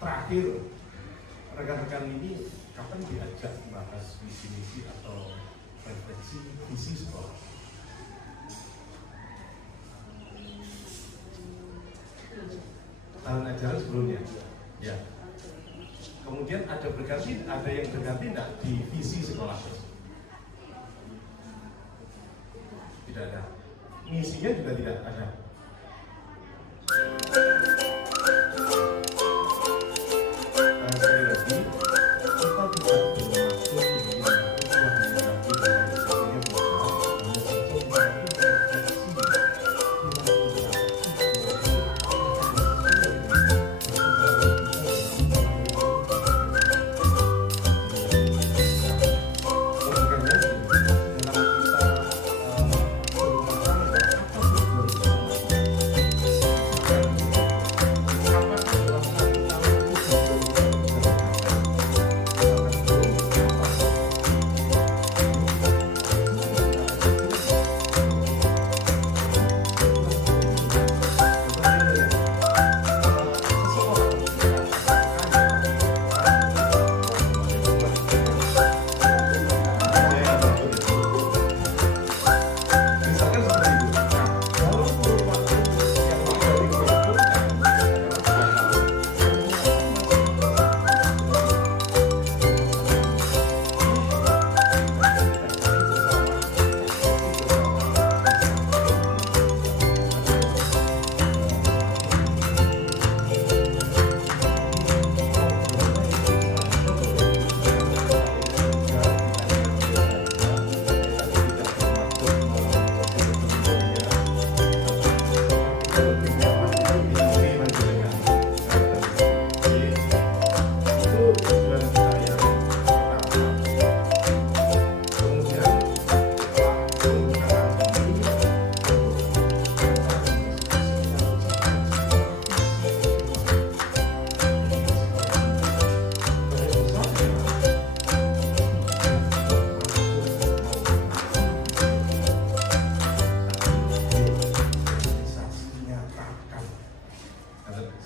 terakhir rekan-rekan ini kapan diajak bahas visi-misi atau refleksi visi sekolah? Tahun ajaran sebelumnya, ya. Kemudian ada yang berganti tidak di visi sekolah? Tidak ada. Misinya juga tidak ada. Sekali lagi, kita tidak bermaksud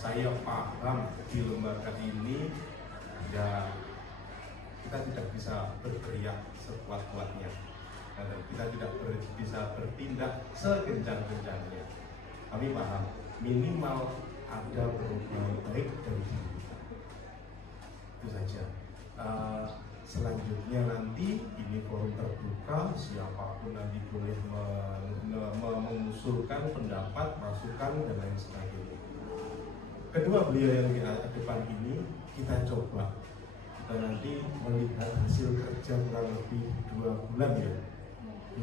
saya paham di lembaga ini ya kita tidak bisa berteriak sekuat-kuatnya dan kita tidak bisa bertindak sekencang-kencangnya. Kami paham minimal ada perubahan baik dari diri kita. Itu saja. Selanjutnya nanti ini forum terbuka, siapapun nanti boleh mengusulkan pendapat, masukan dan lain sebagainya. Kedua beliau yang di depan ini kita coba, kita nanti melihat hasil kerja kurang lebih 2 bulan ya,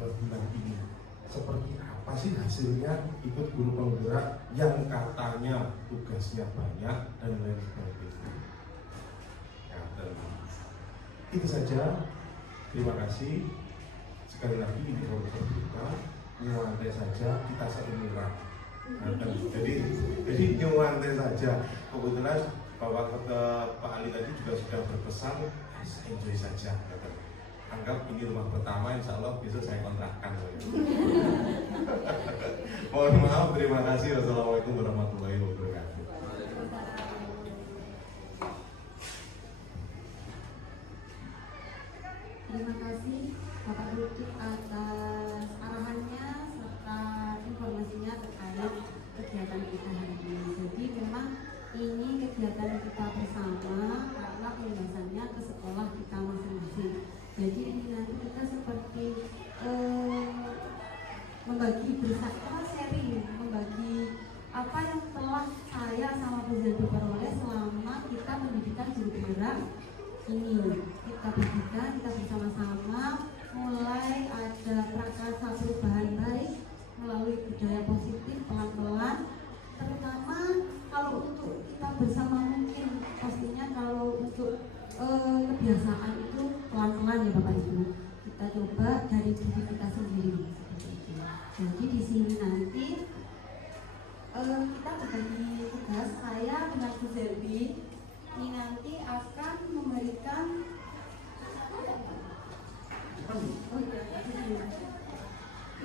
2 bulan ini seperti apa sih hasilnya ikut guru penggerak yang katanya tugasnya banyak dan lain sebagainya. Ya, itu saja. Terima kasih sekali lagi ini forum terbuka, nyantai saja kita seumuran. Jadi nyantai saja. Kebetulan Pak Ali tadi juga sudah berpesan enjoy saja. Anggap ini rumah pertama, insya Allah bisa saya kontrakkan. Mohon maaf, terima kasih. Wassalamualaikum warahmatullahi wabarakatuh. Terima kasih Bapak Rudi atas arahannya serta informasinya terkait kegiatan kita hari ini. Jadi memang ini kegiatan kita bersama karena pembahasannya ke sekolah kita masing-masing. Jadi ini nanti kita seperti membagi bersama, sharing, membagi apa yang telah saya sama Bu Zelbi peroleh selama kita pendidikan guru penggerak ini. Kita bagikan, kita bersama-sama mulai ada prakasa perubahan baik melalui budaya positif pelan-pelan, terutama kalau untuk kita bersama mungkin pastinya kalau untuk kebiasaan itu pelan-pelan ya Bapak Ibu. Kita coba dari diri kita sendiri. Jadi di sini nanti kita berbagi tugas, saya dengan Bu Zelbi ini nanti akan memberikan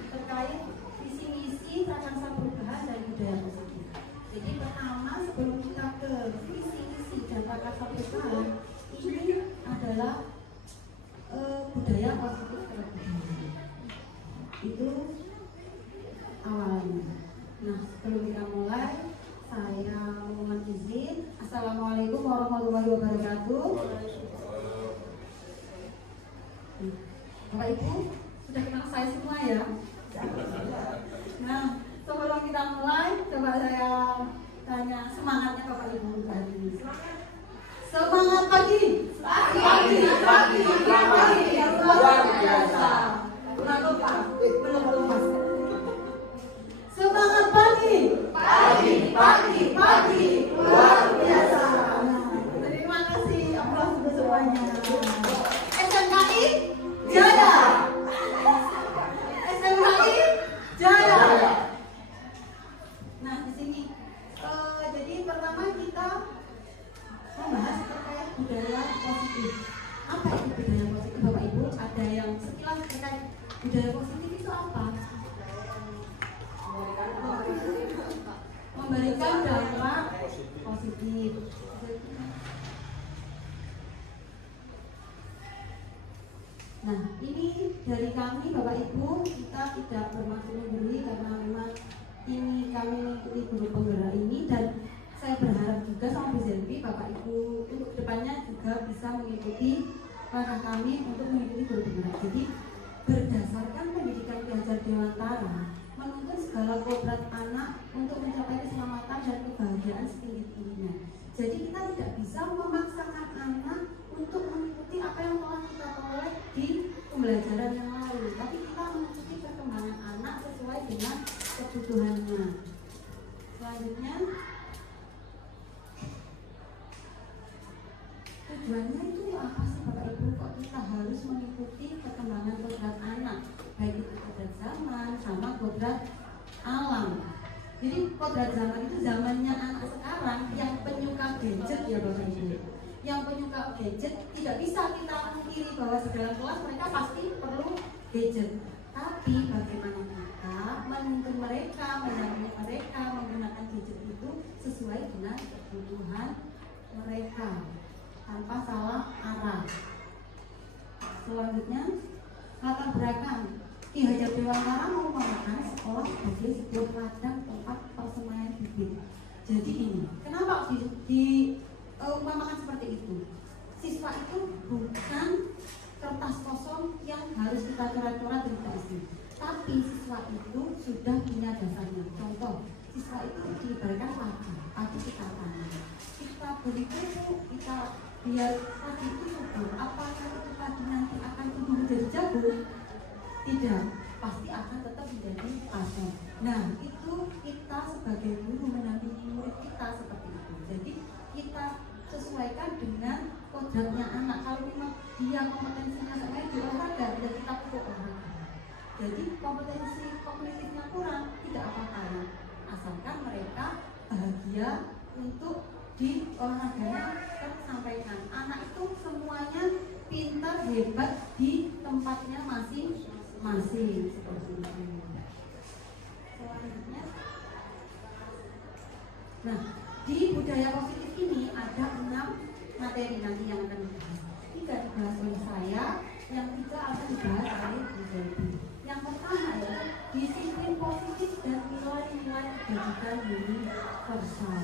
terkait visi misi prakarsa perubahan dan budaya positif. Jadi pertama sebelum kita ke visi misi dan Assalamualaikum warahmatullahi wabarakatuh. Bapak Ibu, sudah kenal saya semua ya? Nah, sebelum kita mulai, coba saya tanya semangatnya Bapak Ibu hari ini. Semangat pagi. Pagi. Luar biasa. Belum Mas. Semangat pagi. Pagi. Luar biasa. Terima kasih aplaus untuk semuanya. SMKI Jaya. SMKI Jaya. Nah, di sini jadi pertama kita membahas terkait budaya positif. Apa itu budaya positif, Bapak Ibu? Ada yang sekilas terkait budaya positif itu apa? Memberikan dampak positif. Nah, ini dari kami Bapak Ibu, kita tidak bermaksud memberi karena memang ini kami mengikuti guru penggerak ini, dan saya berharap juga sama Bu Zelvi, Bapak Ibu untuk depannya juga bisa mengikuti langkah kami untuk mengikuti guru penggerak. Jadi berdasarkan pendidikan Ki Hajar Dewantara, menuntun segala kodrat anak untuk mencapai keselamatan dan kebahagiaan setinggi-tingginya. Jadi kita tidak bisa memaksakan anak untuk mengikuti apa yang telah kita peroleh di pembelajaran yang lalu, tapi kita mengikuti perkembangan anak sesuai dengan kebutuhannya. Selanjutnya, tujuannya itu apa sih Bapak Ibu? Kok kita harus mengikuti perkembangan kodrat anak, baik itu kodrat zaman sama kodrat alam. Jadi kodrat zaman itu zamannya anak sekarang yang penyuka gadget ya Bapak Ibu. Yang penyuka gadget tidak bisa kita mungkiri bahwa segala kelas mereka pasti perlu gadget. Tapi bagaimana kita menuntun mereka, mendampingi mereka menggunakan gadget itu sesuai dengan kebutuhan mereka, tanpa salah arah. Selanjutnya, latar belakang Ki Hajar Dewantara merupakan sekolah sebagai sebuah ladang tempat persemaian bibit. Jadi ini, kenapa umpamakan seperti itu? Siswa itu bukan kertas kosong yang harus kita coret-coret dan kita isi, tapi siswa itu sudah punya dasarnya. Contoh, siswa itu diibaratkan pagi kita tanam, kita beri pupuk, kita biar pagi itu subur. Apakah itu pagi nanti akan tumbuh menjadi jagung? Tidak, pasti akan tetap menjadi panen. Nah, itu kita sebagai guru mendampingi murid kita seperti itu. Jadi kita sesuaikan dengan kodratnya anak. Kalau memang dia kompetensinya sebenarnya di olahraga, dan kita pupuk olahraga. Jadi kompetensi kognitifnya kurang, tidak apa-apa ya, asalkan mereka bahagia untuk di olahraganya tersampaikan. Anak itu semuanya pintar, hebat di tempatnya masing-masing seperti itu. Selanjutnya, nah di budaya positif ini ada 6 materi nanti yang akan dibahas. 3 dibahas oleh saya, yang 3 akan dibahas oleh Bu Zelvi. Yang pertama ya, disiplin positif dan nilai-nilai kebajikan universal.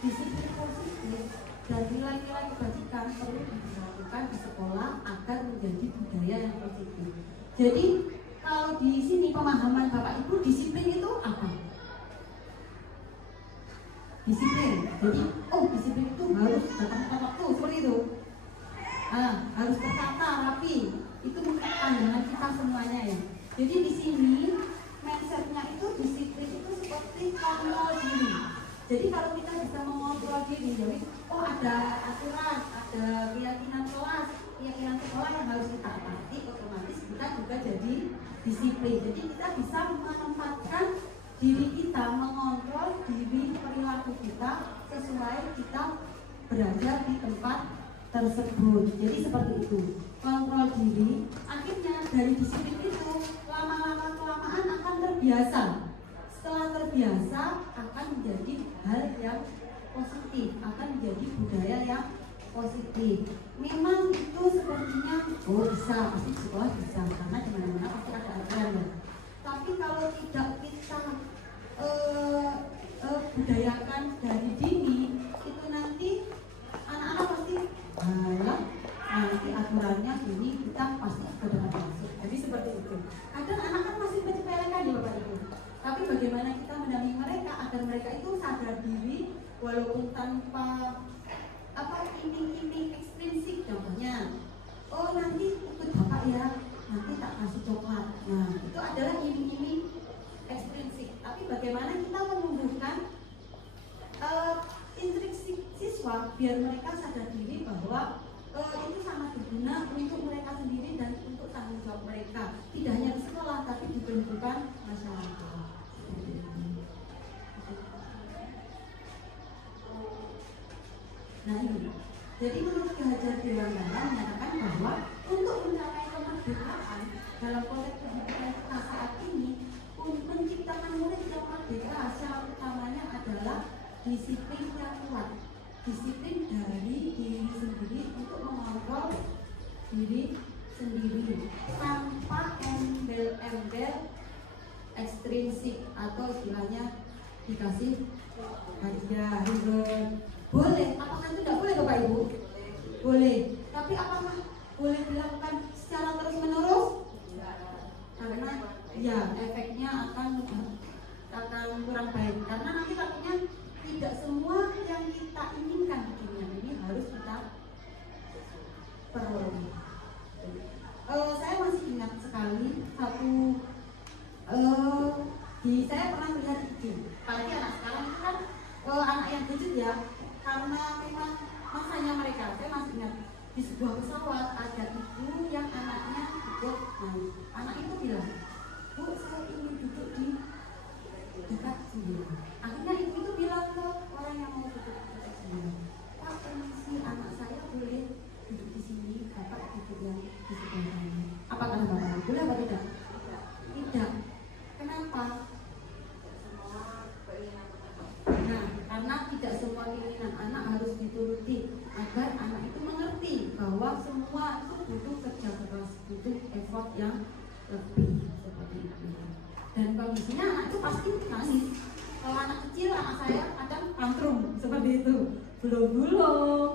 Disiplin positif dan nilai-nilai kebajikan perlu dilakukan di sekolah agar menjadi budaya yang positif. Jadi kalau di sini pemahaman Bapak Ibu, disiplin itu apa? Disiplin. Jadi, disiplin itu harus datang tepat waktu seperti itu. Harus tertata rapi. Itu mungkin pandangan kita semuanya ya. Jadi di sini mindsetnya itu disiplin itu seperti kontrol diri. Jadi kalau kita bisa mengontrol diri, jadi ada aturan, ada keyakinan kelas, keyakinan sekolah yang harus kita taati, otomatis kita juga jadi disiplin. Jadi kita bisa menempatkan diri kita, mengontrol diri perilaku kita sesuai kita berada di tempat tersebut. Jadi seperti itu, kontrol diri. Akhirnya dari disiplin itu lama-lama kelamaan akan terbiasa. Setelah terbiasa akan menjadi hal yang positif, akan menjadi budaya yang positif. Memang itu sepertinya bisa, pasti sekolah bisa, karena di mana-mana pasti ada aturan ya. Tapi kalau tidak kita budayakan dari dini, itu nanti biar mereka sadar diri bahwa itu sangat berguna untuk mereka sendiri dan untuk tanggung jawab mereka, tidak hanya di sekolah tapi di kehidupan masyarakat. Nah ini, jadi menurut Ki Hajar Dewantara menyatakan bahwa untuk mencapai kemerdekaan dalam konteks pendidikan kita saat ini, menciptakan murid yang merdeka syarat utamanya adalah disiplin yang kuat, disiplin dari diri sendiri untuk mengontrol diri sendiri tanpa embel-embel ekstrinsik atau istilahnya dikasih hadiah, reward. Boleh, apakah itu tidak boleh Bapak Ibu? Boleh, tapi apakah boleh dilakukan secara terus-menerus? Karena ya efeknya akan kurang baik, karena nanti takutnya tidak semua yang kita inginkan di dunia ini harus kita peroleh. Saya masih ingat sekali satu saya pernah melihat itu, apalagi anak sekarang itu kan anak yang kecil ya, karena memang masanya mereka. Saya masih ingat di sebuah pesawat ada ibu yang anaknya ikut naik. Anak itu bilang, "Bu, saya ingin duduk di dekat sini." Akhirnya ibu itu bilang ke orang yang mau duduk di dekat sini, "Pak, permisi, anak saya boleh duduk di sini, Bapak duduk yang di sebelahnya." Apa kata Bapak? Boleh apa tidak? Tidak. Kenapa? Nah, karena tidak semua keinginan anak harus dituruti, agar anak itu mengerti bahwa semua itu butuh kerja keras, butuh effort yang lebih seperti itu. Dan kondisinya anak itu pasti nangis. Kalau anak kecil, anak saya kadang tantrum seperti itu, belum-belum,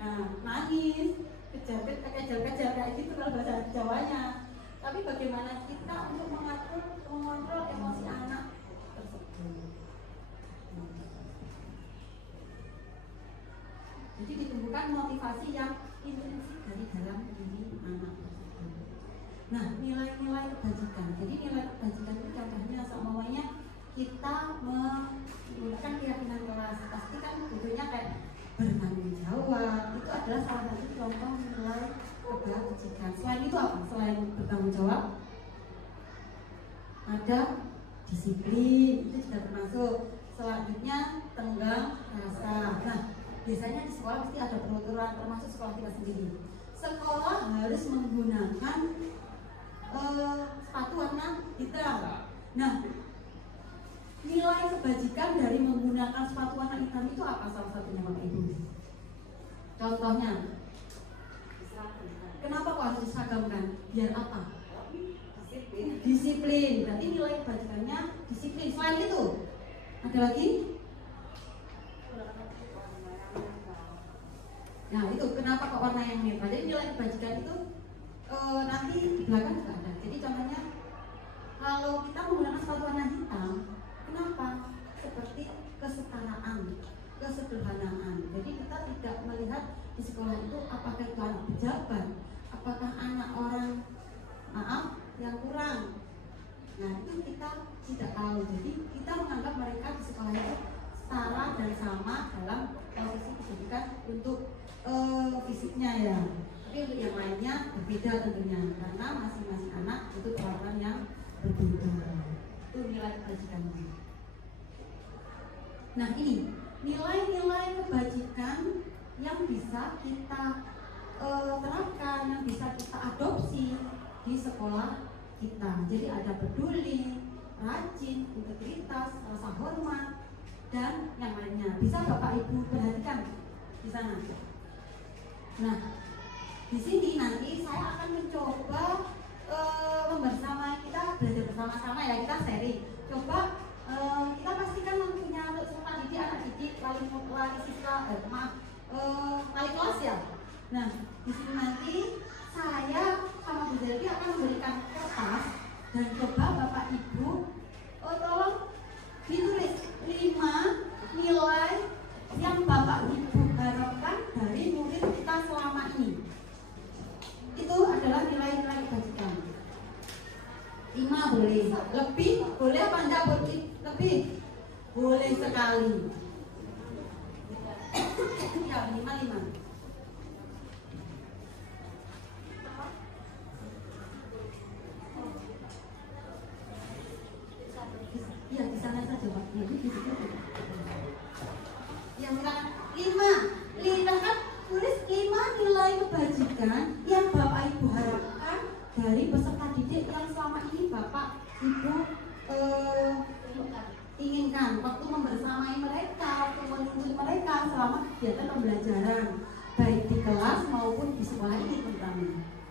nah nangis, kejar-kejar kayak gitu kalau bahasa Jawanya. Tapi bagaimana kita untuk mengontrol emosi anak tersebut? Jadi ditumbuhkan motivasi yang intrinsik dari dalam diri anak tersebut. Nah, nilai-nilai kebajikan. Jadi nilai kebajikan itu contohnya seumpamanya kita menggunakan keyakinan kelas. Pasti kan butuhnya kayak bertanggung jawab. Itu adalah salah satu contoh nilai kebajikan. Selain itu apa? Selain bertanggung jawab, ada disiplin, itu juga termasuk. Selanjutnya tenggang rasa. Nah, biasanya di sekolah pasti ada peraturan, termasuk sekolah kita sendiri. Sekolah harus menggunakan sepatu warna hitam. Nah, nilai kebajikan dari menggunakan sepatu warna hitam itu apa salah satunya Bapak Ibu? Contohnya, kenapa kok harus diseragamkan? Biar apa? Disiplin. Berarti nilai kebajikannya disiplin. Selain itu, ada lagi? Nah itu kenapa kok warna yang merah? Jadi nilai kebajikan itu nanti di belakang juga ada. Jadi contohnya kalau kita menggunakan sepatu warna hitam, kenapa? Seperti kesetaraan, kesederhanaan. Jadi kita tidak melihat di sekolah itu apakah itu anak pejabat, apakah anak orang yang kurang. Nah itu kita tidak tahu. Jadi kita menganggap mereka di sekolah itu setara dan sama dalam posisi pendidikan untuk fisiknya ya. Tapi untuk yang lainnya berbeda tentunya, karena masing-masing anak itu perlakuan yang berbeda. Itu nilai kebajikannya. Nah ini nilai-nilai kebajikan yang bisa kita terapkan, yang bisa kita adopsi di sekolah kita. Jadi ada peduli, rajin, integritas, rasa hormat, dan yang lainnya. Bisa Bapak Ibu perhatikan di sana. Nah, di sini nanti saya akan mencoba kita belajar bersama-sama ya, kita sharing. Coba kita pastikan punya peserta didik, anak didik, wali siswa, wali kelas ya. Nah, di sini nanti saya sama Bu Zelvi akan memberikan kertas dan coba Bapak Ibu tolong ditulis 5 nilai yang Bapak Ibu harapkan dari murid kita selama ini. Itu adalah nilai-nilai kebajikan. 5 boleh, lebih boleh apa enggak boleh? Lebih boleh sekali. Ya,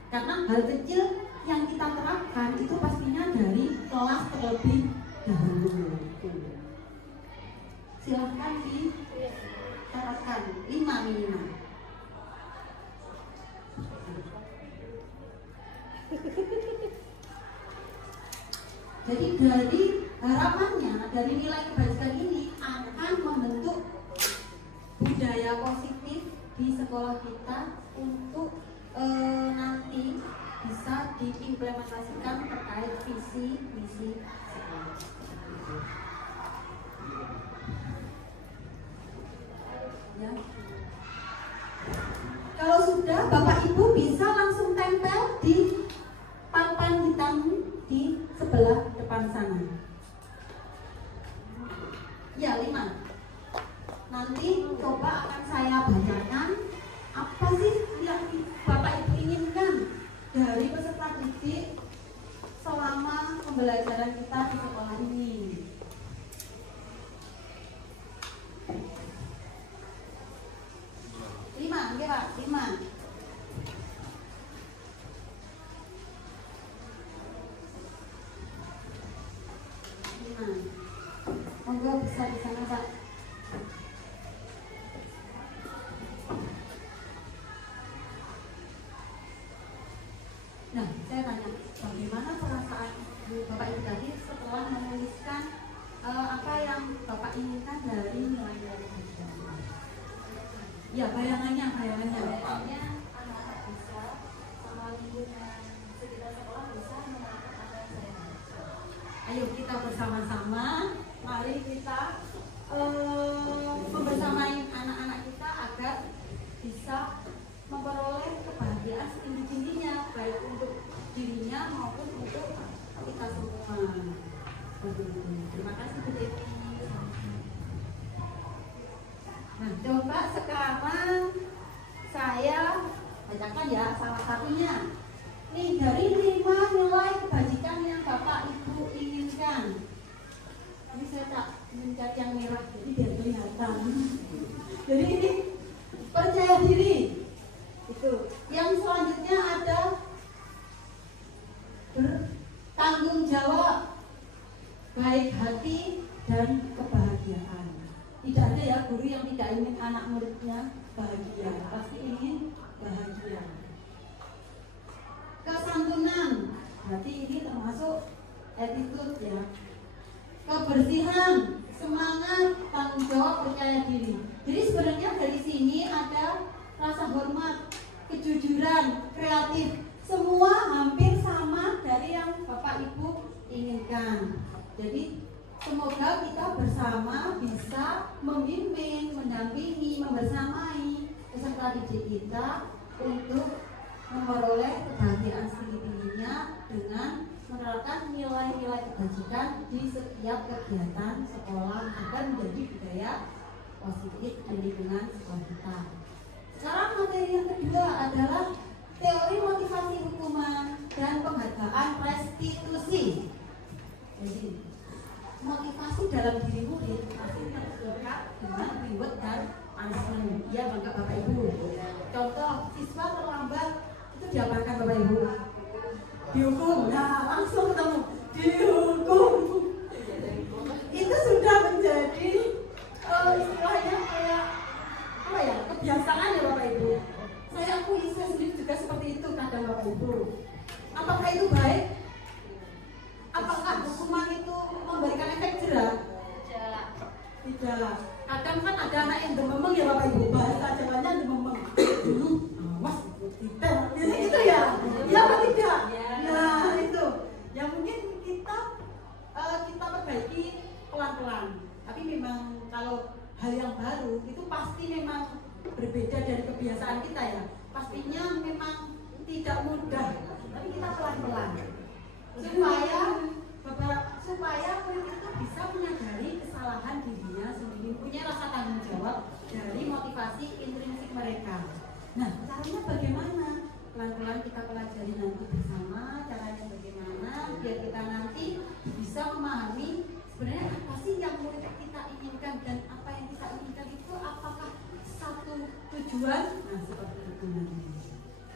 Karena hal kecil yang kita terapkan itu pastinya dari kelas terlebih dahulu. Silahkan diterapkan 5 minimal. Jadi dari harapannya, dari nilai kebajikan ini akan membentuk budaya positif di sekolah kita untuk nanti bisa diimplementasikan terkait visi misi sekolah. Ya. Kalau sudah, Bapak Ibu bisa langsung tempel di papan hitam di sebelah depan sana. Ya, 5. Nanti coba akan saya bacakan apa sih yang Bapak Ibu inginkan dari peserta didik selama pembelajaran kita di sekolah ini. 5, oke Pak, 5. Monggo bisa di sana Pak. Nah, saya tanya, bagaimana perasaan Bapak Ibu tadi setelah menuliskan apa yang Bapak inginkan dari nilai-nilai kebajikan? Ya, bayangannya anak-anak bisa sama lingkungan sekitar sekolah bisa menerapkan apa yang saya maksud. Ayo kita bersama-sama, mari kita membersamai anak-anak kita agar bisa memperoleh kebahagiaan setinggi-tingginya, baik untuk dirinya maupun untuk kita semua. Terima kasih Bu Devi. Nah, coba sekarang saya bacakan ya salah satunya. Nih, dari 5 nilai kebajikan yang Bapak Ibu inginkan. Ini saya tak mencari yang merah, jadi biar kelihatan. Jadi ini percaya diri. Itu. Yang selanjutnya ada bertanggung jawab, baik hati dan kebahagiaan. Tidak ada ya guru yang tidak ingin anak muridnya bahagia, pasti ingin bahagia. Kesantunan, berarti ini termasuk attitude ya. Kebersihan, semangat, tanggung jawab, percaya diri. Jadi sebenarnya dari sini ada rasa hormat, kejujuran, kreatif, semua hampir sama dari yang Bapak Ibu inginkan. Jadi semoga kita bersama bisa membimbing, mendampingi, membersamai peserta didik kita untuk memperoleh kebahagiaan setinggi-tingginya dengan menerapkan nilai-nilai kebajikan di setiap kegiatan sekolah agar menjadi budaya positif di lingkungan sekolah kita. Sekarang materi yang kedua adalah teori motivasi hukuman dan penghargaan restitusi. Jadi motivasi dalam diri murid pasti terdekat dengan reward dan punishment. Ya, bangga Bapak Ibu. Contoh, siswa terlambat itu diapakan Bapak Ibu? Dihukum. Nah, langsung ketemu dihukum. Itu sudah menjadi istilahnya kayak apa ya, kebiasaan ya Bapak Ibu. Saya akui, saya sendiri juga seperti itu kadang Bapak Ibu. Apakah itu baik? Apakah hukuman itu memberikan efek jerah? Tidak. Kadang kan ada anak yang dememeng ya Bapak Ibu, bahasa Jawanya dememeng. Mas, kita biasanya gitu ya? Ya apa tidak? Nah itu, yang mungkin kita perbaiki pelan-pelan. Tapi memang kalau hal yang baru itu pasti memang berbeda dari kebiasaan kita ya. Pastinya memang tidak mudah, tapi kita pelan-pelan supaya murid itu bisa menyadari kesalahan dirinya sendiri, punya rasa tanggung jawab dari motivasi intrinsik mereka. Nah, caranya bagaimana? Pelan-pelan kita pelajari nanti bersama caranya bagaimana biar kita nanti bisa memahami sebenarnya apa sih yang murid kita inginkan dan apa yang kita inginkan itu apakah satu tujuan? Nah, seperti itu nanti.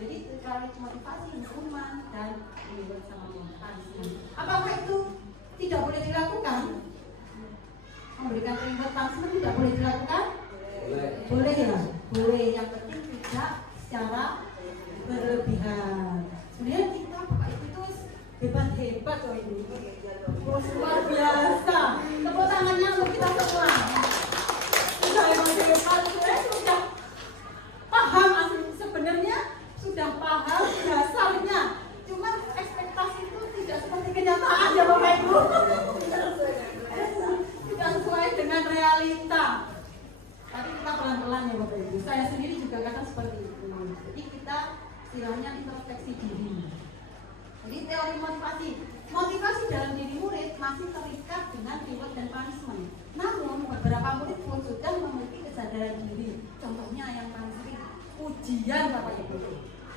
Jadi deklarasi motivasi, hukuman, dan reward sama punishment. Apakah itu tidak boleh dilakukan? Memberikan reward punishment tidak boleh dilakukan? Boleh ya? Boleh. Yang penting tidak secara berlebihan. Sebenarnya kita Bapak Ibu itu hebat loh ini. Luar biasa. Tepuk tangannya untuk kita semua. Sudah emang hebat, sudah paham asli sebenarnya, sudah paham dasarnya. Cuma ekspektasi itu tidak seperti kenyataan ya Bapak Ibu. Tidak sesuai dengan realita. Tapi kita pelan-pelan ya Bapak Ibu. Saya sendiri juga kadang seperti itu. Jadi kita istilahnya introspeksi diri. Jadi teori motivasi. Motivasi dalam diri murid masih terikat dengan reward dan punishment. Namun beberapa murid pun sudah memiliki kesadaran diri. Contohnya yang paling sering ujian Bapak Ibu.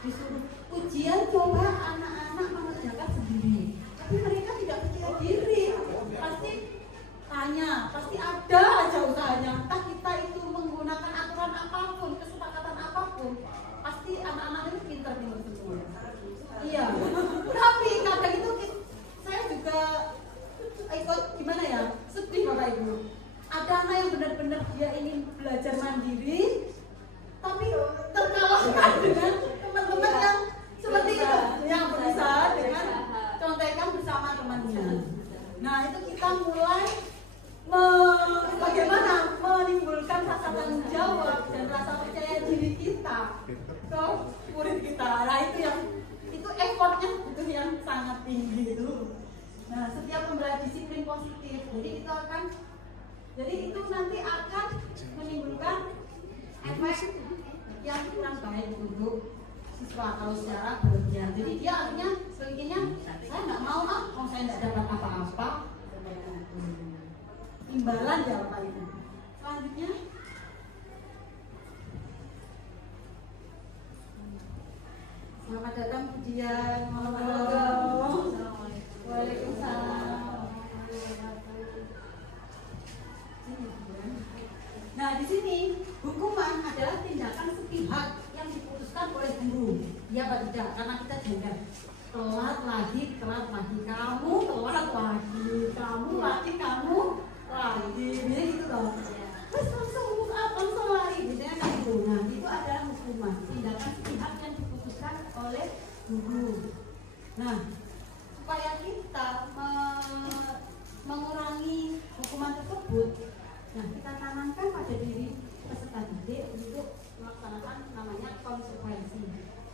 Disuruh ujian, coba anak-anak mengerjakan sendiri. Tapi mereka tidak percaya diri. Pasti tanya, pasti ada aja usahanya. Entah kita itu menggunakan aturan apapun, kesepakatan apapun, pasti anak-anak itu pintar-pintar semua. Iya. Tapi kadang itu saya juga ikut gimana ya, sedih Bapak Ibu. Ada anak yang benar-benar dia ingin belajar mandiri, tapi terkalahkan dengan teman-teman yang seperti itu, yang berusaha dengan contekan bersama temannya. Nah itu kita mulai bagaimana menimbulkan rasa tanggung jawab dan rasa percaya diri kita ke murid kita. Nah itu effortnya itu yang sangat tinggi itu. Nah setiap pembelajaran disiplin positif, jadi itu nanti akan menimbulkan efek yang kurang baik untuk siswa kalau secara berlebihan. Jadi dia akhirnya sebagainya, saya nggak mau saya nggak dapat apa-apa. Imbalan ya Bapak Ibu. Selanjutnya selamat datang Budian. Waalaikumsalam. Nah di sini hukuman adalah tindakan sepihak yang diputuskan oleh guru. Iya apa tidak? Karena kita jengkel. Telat lagi, kamu telat lagi, kamu lagi, jadi gitu loh. Terus langsung lari, biasanya kayak gitu. Nah itu adalah hukuman, tindakan sepihak yang diputuskan oleh guru. Nah supaya kita mengurangi hukuman tersebut, nah kita tanamkan pada diri peserta didik untuk melaksanakan namanya konsekuensi.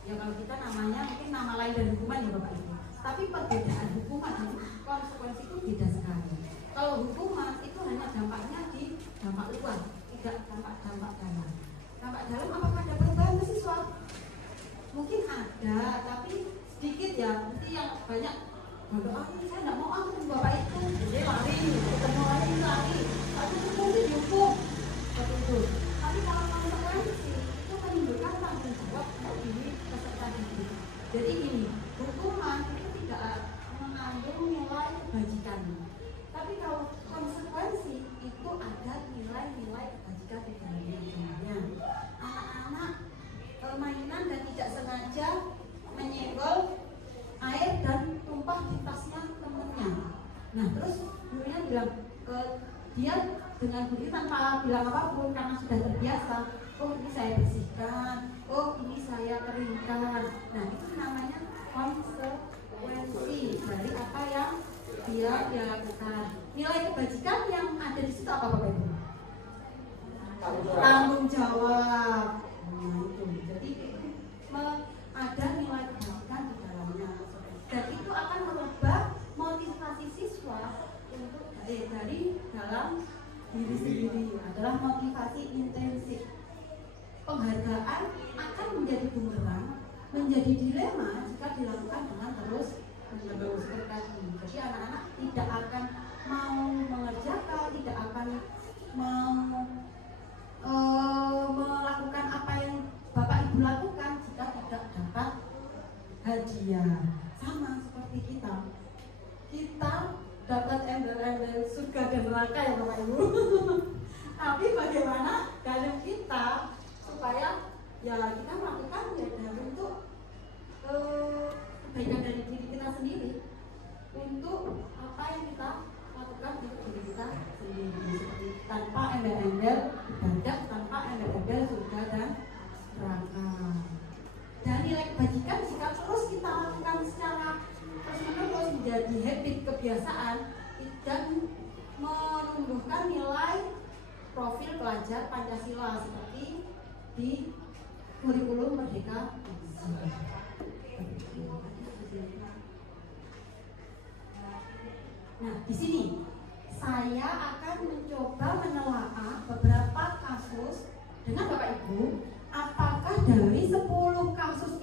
Ya kalau kita namanya mungkin nama lain dari hukuman ya Bapak Ibu. Tapi perbedaan hukuman dan konsekuensi itu beda sekali. Kalau hukuman itu hanya dampaknya di dampak luar, tidak dampak dalam. Dampak dalam apakah ada perubahan ke siswa? Mungkin ada, tapi sedikit ya. Nanti yang banyak saya nggak mau ketemu Bapak itu, jadi lari, ketemu lari, tapi mungkin dihukum seperti itu. Tapi kalau konsekuensi itu menimbulkan tanggung jawab untuk diri peserta didik. Jadi gini, hukuman itu tidak mengandung nilai kebajikan. Tapi kalau konsekuensi itu ada nilai-nilai kebajikan di dalamnya. Misalnya anak-anak mainan dan tidak sengaja menyenggol air dan tumpah di tasnya temennya. Nah terus gurunya bilang dia dengan budi tanpa bilang apapun karena sudah terbiasa. Oh ini saya bersihkan, oh ini saya keringkan. Nah itu namanya konsekuensi dari apa yang dia lakukan. Nilai kebajikan yang ada di situ apa Bapak Ibu? Tanggung jawab. Nah itu jadi ada nilai kebajikan di dalamnya. Dan itu akan merubah motivasi siswa untuk dari dalam diri sendiri adalah motivasi intensif. Penghargaan akan menjadi bumerang, menjadi dilema jika dilakukan dengan terus-menerus terkait. Jadi anak-anak tidak akan mau mengerjakan, tidak akan mau melakukan apa yang Bapak Ibu lakukan jika tidak dapat hadiah. Sama seperti kita dapat embel-embel surga dan neraka ya Bapak Ibu. Tapi bagaimana dalam kita supaya ya kita melakukan ya dalam bentuk kebaikan dari diri kita sendiri untuk apa yang kita lakukan untuk diri kita sendiri, seperti tanpa embel-embel ibadah, tanpa embel-embel surga dan neraka. Dan nilai kebajikan jika terus kita lakukan secara terus-menerus menjadi habit, kebiasaan, dan menumbuhkan nilai profil pelajar Pancasila seperti di kurikulum Merdeka. Nah, di sini saya akan mencoba menelaah beberapa kasus dengan Bapak Ibu, apakah dari 10 kasus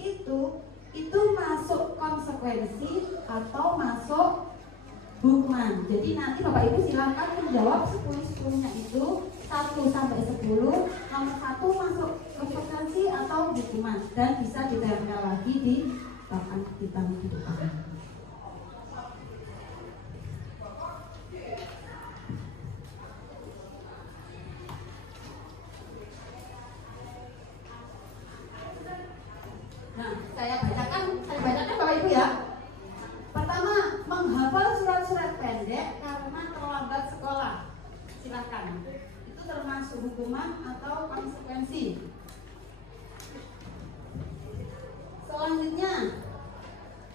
itu masuk konsekuensi atau masuk hukuman. Jadi nanti Bapak Ibu silakan menjawab 10-10-nya itu 1 sampai 10, nomor 1 masuk konsekuensi atau hukuman, dan bisa ditempel lagi di papan hitam di depan. Nah, saya bacakan Bapak Ibu ya. Pertama, menghafal surat-surat pendek karena terlambat sekolah. Silakan. Itu termasuk hukuman atau konsekuensi. Selanjutnya,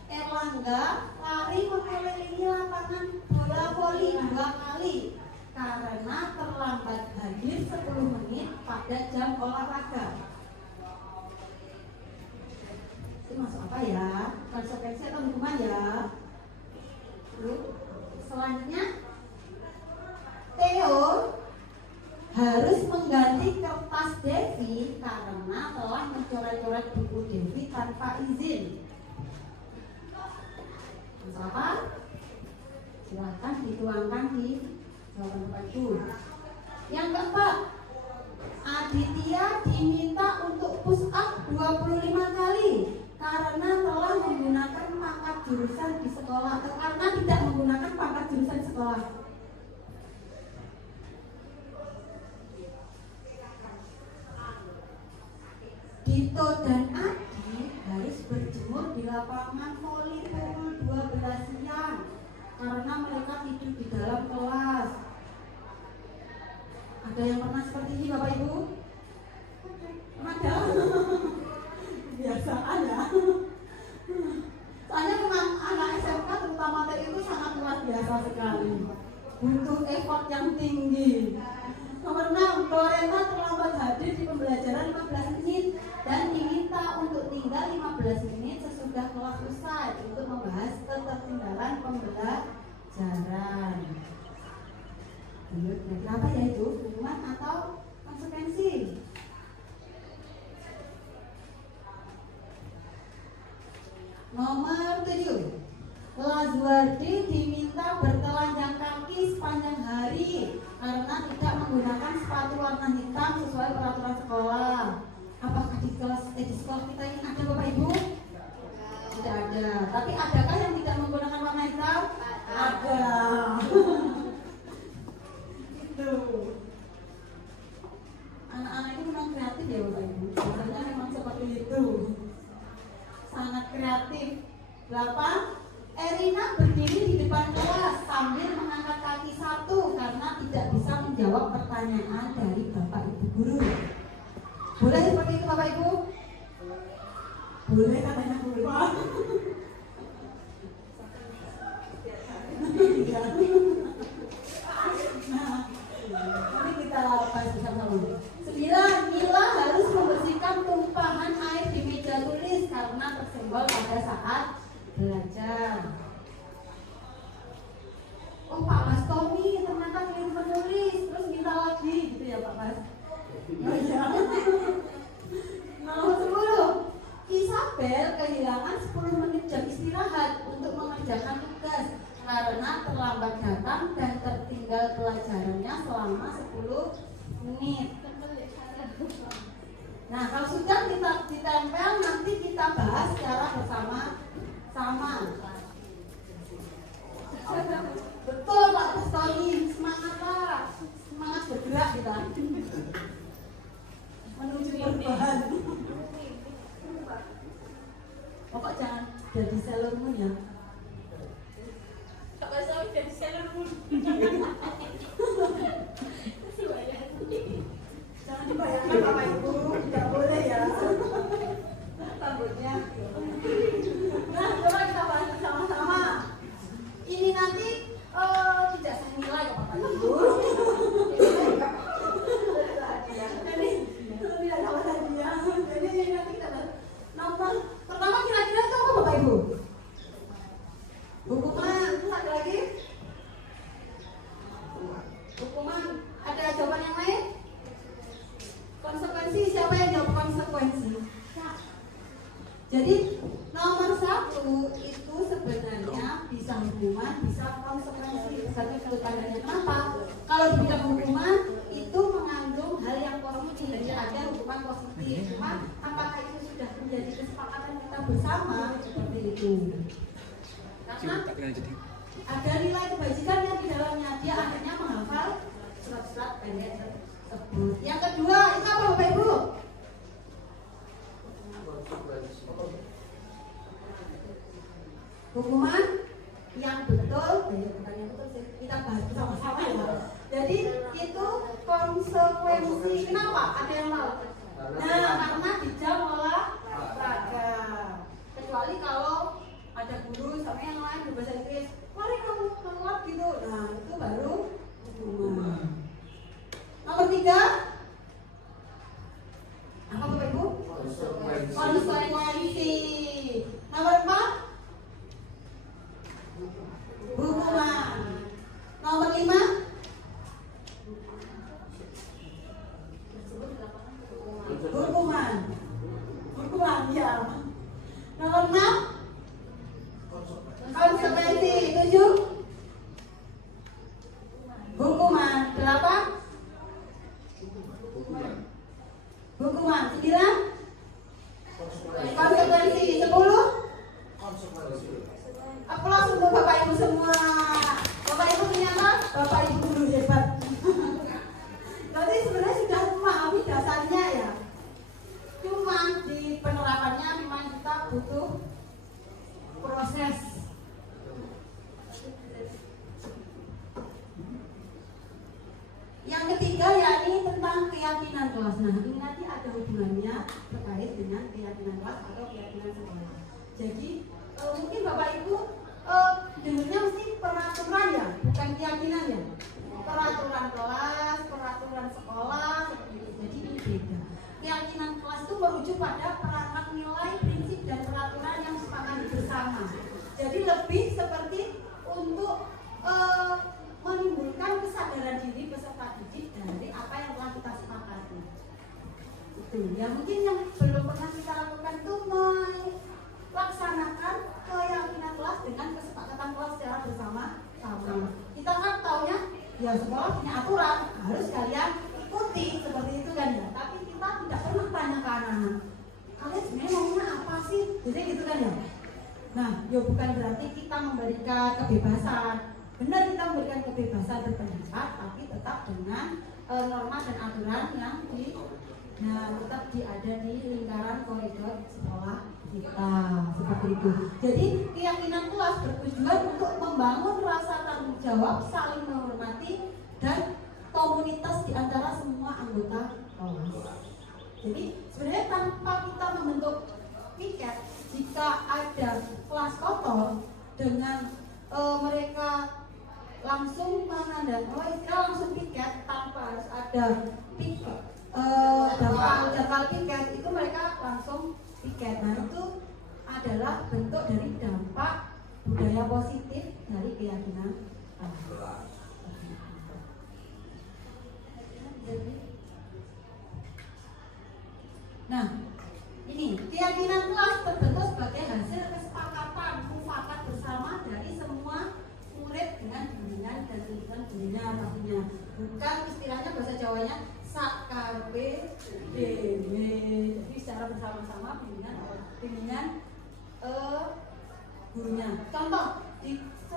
Erlangga lari mengelilingi lapangan bola voli 2 kali karena terlambat hadir 10 menit pada jam olahraga. Itu masuk apa ya? Konsekuensi atau hukuman ya? Selanjutnya, Theo harus mengganti kertas Devi karena telah mencoret-coret buku Devi tanpa izin. Masuk apa? Silahkan dituangkan di jawaban Bapak Ibu. Yang keempat, Aditya diminta untuk push up 25 kali karena telah menggunakan pangkat jurusan di sekolah, karena tidak menggunakan pangkat jurusan di sekolah. Dito dan Adi harus berjemur di lapangan voli pukul 12 siang karena mereka tidur di dalam kelas. Ada yang pernah seperti ini Bapak Ibu? Ada? Biasaan ya. Soalnya anak SMK terutama TI itu sangat luar biasa sekali, butuh effort yang tinggi. Nomor 6, Lorena terlambat hadir di pembelajaran 15 menit dan diminta untuk tinggal 15 menit sesudah kelas usai untuk membahas ketertinggalan pembelajaran. Kenapa ya itu? Hukuman atau konsekuensi? Nomor 7, Lazwardi diminta bertelanjang kaki sepanjang hari karena tidak menggunakan sepatu warna hitam sesuai peraturan sekolah. Apakah di sekolah kita ini ada Bapak Ibu? Tidak ada. Tapi adakah yang tidak menggunakan warna hitam? Ada. Itu. Anak-anak itu memang kreatif ya Bapak Ibu. Biasanya memang seperti itu. Sangat kreatif. 8, Erina berdiri di depan kelas sambil mengangkat kaki 1 karena tidak bisa menjawab pertanyaan dari Bapak Ibu guru. Boleh seperti itu Bapak Ibu? Boleh katanya boleh. Nah, nanti kita bahas bersama-sama. 9, Mila harus membersihkan tumpahan air di meja tulis karena tersenggol pada saat belajar. Oh Pak Mas Tommy ternyata ingin menulis, terus minta lagi gitu ya Pak Mas. Oh iya. Nomor 10, Isabel kehilangan 10 menit jam istirahat untuk mengerjakan tugas karena terlambat datang dan tertinggal pelajarannya selama 10 menit. Nah, kalau sudah kita ditempel, nanti kita bahas secara bersama-sama. Betul Pak Tony, semangat Pak, semangat bergerak kita menuju perubahan. Pokok jangan jadi Sailor Moon ya. Apa saya jadi Sailor Moon? Jangan dibayangkan Bapak Ibu, tidak boleh ya. Rambutnya. Nah, coba kita bahas bersama-sama. Ini nanti tidak senilai kok Bapak Ibu. Jadi tidak sama hadiah. Jadi ini nanti kita bahas. Nomor pertama kira-kira itu apa Bapak Ibu? Hukuman. Terus ada lagi? Hukuman. Ada jawaban yang lain? Konsekuensi, siapa yang jawab konsekuensi? Jadi nomor 1 itu sebenarnya bisa hukuman, bisa konsekuensi. Satu tandanya kenapa? Kalau di bidang hukuman itu mengandung hal yang positif, jadi ada hukuman positif. Cuma apakah itu sudah menjadi kesepakatan kita bersama seperti itu? Karena ada nilai kebajikan yang di dalamnya, dia akhirnya menghafal surat-surat pendek tersebut. Yang kedua itu apa Bapak Ibu? Hukuman yang betul, bukan yang betul sih, kita bahas bersama-sama ya. Jadi itu konsekuensi. Kenapa? Ada yang tahu? Nah, karena di jam olahraga. Kecuali kalau ada guru sama yang lain berbahasa Inggris, mari kamu keluar gitu. Nah, itu baru hukuman. Nomor 3 apa Bapak Ibu? Konsekuensi. Nomor 4 hukuman. Nomor 5 hukuman. Hukuman ya. Nomor 6 konsekuensi. 7 hukuman. 8 hukuman. 9 konsekuensi. 10 aplaus untuk Bapak Ibu semua. Bapak Ibu ternyata Bapak Ibu guru hebat. Berarti sebenarnya sudah memahami dasarnya ya. Cuma di penerapannya memang kita butuh proses. Yang ketiga yakni tentang keyakinan kelas. Nah, ini nanti ada hubungannya terkait dengan keyakinan kelas atau keyakinan sekolah. Jadi mungkin Bapak Ibu dengarnya mesti peraturan ya, bukan keyakinan ya. Peraturan kelas, peraturan sekolah, seperti itu. Jadi ini beda. Keyakinan kelas itu merujuk pada perangkat nilai, prinsip dan peraturan yang disepakati bersama. Jadi lebih seperti untuk menimbulkan kesadaran diri peserta didik dari apa yang telah kita sepakati. Itu ya, mungkin yang belum pernah kita lakukan itu melaksanakan keyakinan kelas dengan kesepakatan kelas secara bersama-sama. Kita kan taunya ya sekolah punya aturan harus kalian ikuti seperti itu kan ya. Tapi kita tidak pernah tanya ke anak-anak, kalian sebenarnya maunya apa sih? Jadi gitu kan ya. Nah, ya bukan berarti kita memberikan kebebasan. Benar kita memberikan kebebasan berpendapat, tapi tetap dengan norma dan aturan yang tetap ada di lingkaran koridor sekolah kita seperti itu. Jadi keyakinan kelas bertujuan untuk membangun rasa tanggung jawab, saling menghormati dan komunitas di antara semua anggota kelas. Jadi sebenarnya tanpa kita membentuk piket, jika ada kelas kotor dengan mereka langsung menandatangani langsung piket tanpa harus ada piket daftar piket, itu mereka langsung piket. Nah, itu adalah bentuk dari dampak budaya positif dari keyakinan. Nah, ini keyakinan kelas terbentuk sebagai hasil kesepakatan mufakat bersama dari semua murid dengan bimbingan dan tuntutan gurunya pastinya. Bukan istilahnya bahasa Jawanya sakarpe dewe. Jadi secara bersama-sama bimbingan gurunya. Contoh,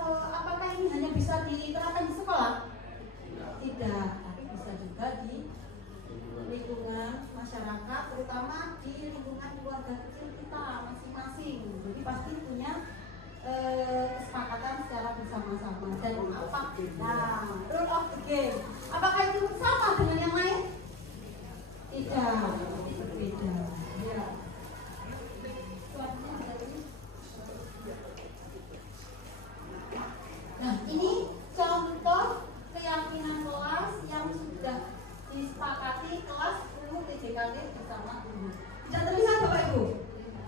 apakah ini hanya bisa diterapkan di sekolah? Tidak, tapi bisa juga di lingkungan masyarakat, terutama di lingkungan keluarga kecil kita masing-masing. Jadi pasti punya Ramadan apa? Nah, rule of the game. Apakah itu sama dengan yang lain? Tidak, berbeda. Ya. Nah, ini contoh keyakinan kelas yang sudah disepakati kelas ilmu TJKD bersama guru. Tidak terlihat Bapak Ibu?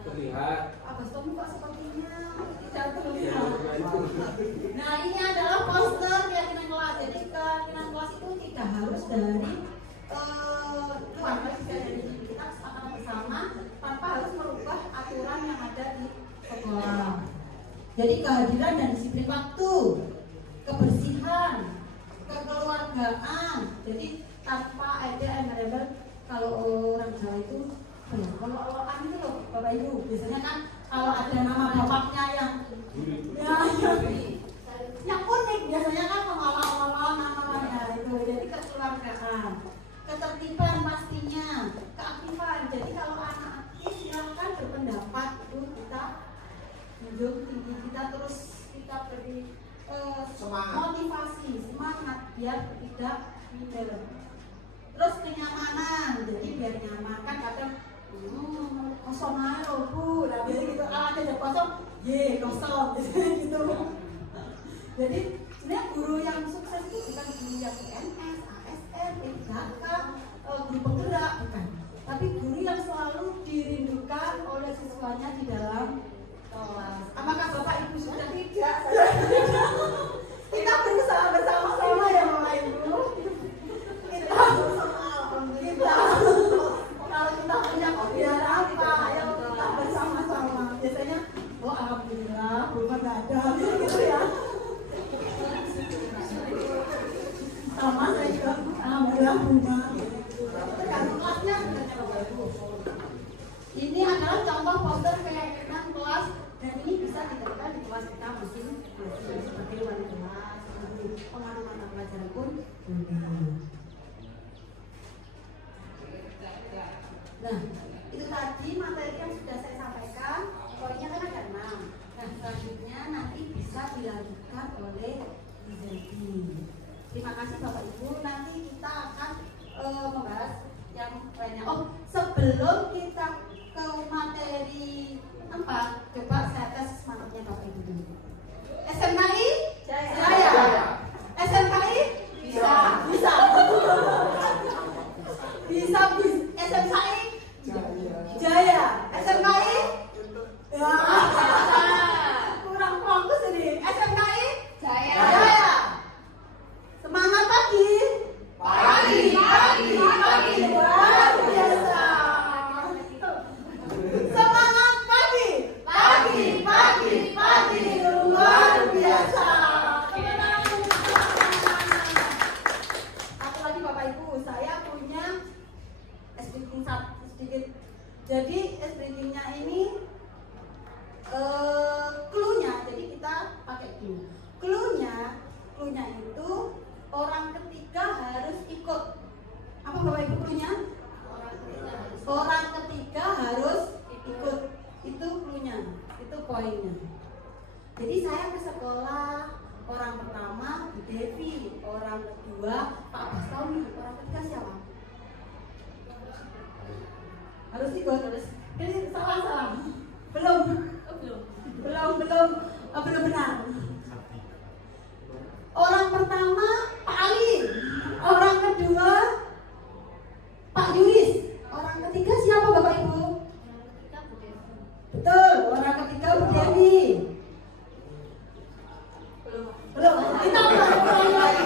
Terlihat. Apa Tommy kok sepertinya tidak terlihat? Nah, ini adalah poster keyakinan kelas. Jadi keyakinan kelas itu tidak harus dari luar, bisa dari kita kesepakatan bersama tanpa harus merubah aturan yang ada di sekolah. Jadi kehadiran dan disiplin waktu, kebersihan, kekeluargaan. Jadi tanpa ada embel-embel kalau orang Jawa itu kalau itu loh Bapak Ibu, biasanya kan kalau ada nama bapaknya yang unik, biasanya kan mengawal-awal namanya itu. Jadi kekeluargaan, ketertiban pastinya, keaktifan. Jadi kalau anak aktif silakan berpendapat, itu kita junjung tinggi, kita terus kita beri motivasi, semangat biar tidak minder. Terus kenyamanan, jadi biar nyaman kan kadang kosong aja loh Bu, nah biasanya gitu ada kosong, kosong gitu. Jadi sebenarnya guru yang sukses itu bukan guru yang PNS, ASN, PKK, guru penggerak, bukan. Tapi guru yang selalu dirindukan oleh siswanya di dalam kelas. Apakah Bapak Ibu sudah tidak? Kita berusaha bersama-sama ya Bapak Ibu. Kita kalau kita punya biar apa? Ayo kita bersama-sama. Biasanya, alhamdulillah, belum ada gitu ya. Sama saya juga, alhamdulillah punya. Tergantung kelasnya sebenarnya Bapak Ibu. Ini adalah contoh poster keyakinan kelas dan ini bisa diterapkan di kelas kita masing-masing sebagai wali kelas, pengalaman pelajaran pun boleh. Nah, itu tadi materi yang sudah saya sampaikan, poinnya kan ada 6. Nah, selanjutnya nanti bisa dilanjutkan oleh Ibu. Terima kasih Bapak Ibu, nanti kita akan membahas yang lainnya. Sebelum kita ke materi 4, coba saya tes semangatnya Bapak Ibu dulu. SMKI? Jaya. SMKI? Bisa. Bisa. SMKI? Jaya. SMKI? Ya. Kurang fokus ini. SMKI? Jaya. Semangat pagi. Luar biasa. Semangat pagi. Luar biasa. Satu lagi Bapak Ibu, saya punya speaking sedikit. Jadi speakingnya ini clue-nya, jadi kita pakai clue. Clue-nya itu orang ketiga harus ikut. Apa Bapak Ibu clue-nya? Orang ketiga harus ikut. Itu clue-nya, itu poinnya. Jadi saya ke sekolah, orang pertama Bu Devi, orang kedua Pak Bastomi, orang ketiga siapa? Harus ikut. Ini salah. Belum benar. Orang pertama Pak Ali, orang kedua Pak Yuris, orang ketiga siapa Bapak Ibu? Betul, orang ketiga Bu Devi. Belum. Kita ulang lagi.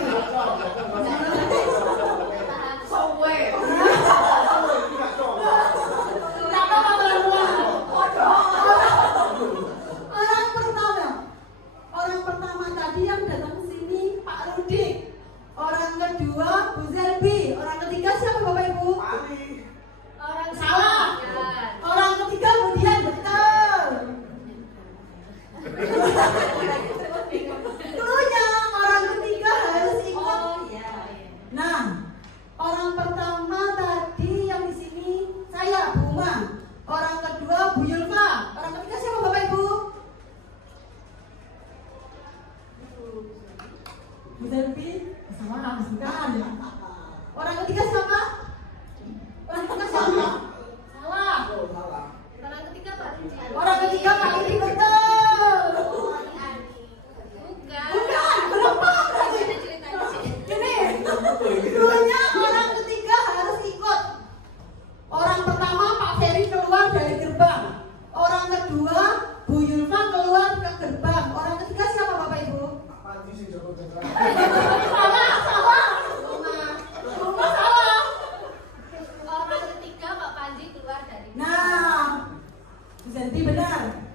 Zanti benar.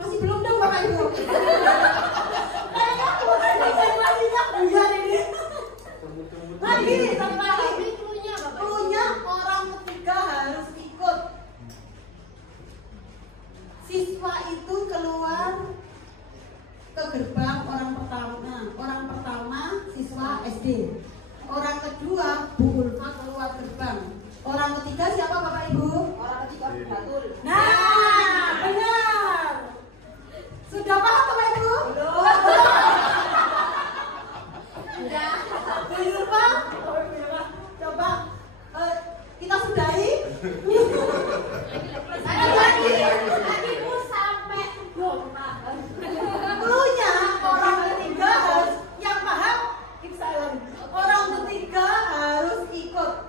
Masih belum dong Bapak Ibu. Kayaknya lagi bujan ini. Lagi sampai lagi klunya orang ketiga harus ikut. Siswa itu keluar ke gerbang orang pertama siswa SD. Orang kedua Bu Ulfa keluar gerbang. Orang ketiga siapa Bapak Ibu? Orang ketiga Bu Batul. Nah, benar. Sudah paham Bapak Ibu? Belum. Sudah. Bu Ulfa, coba kita sudahi. Lagi pun sampai klunya orang ketiga harus yang paham keep silent. Orang ketiga harus ikut.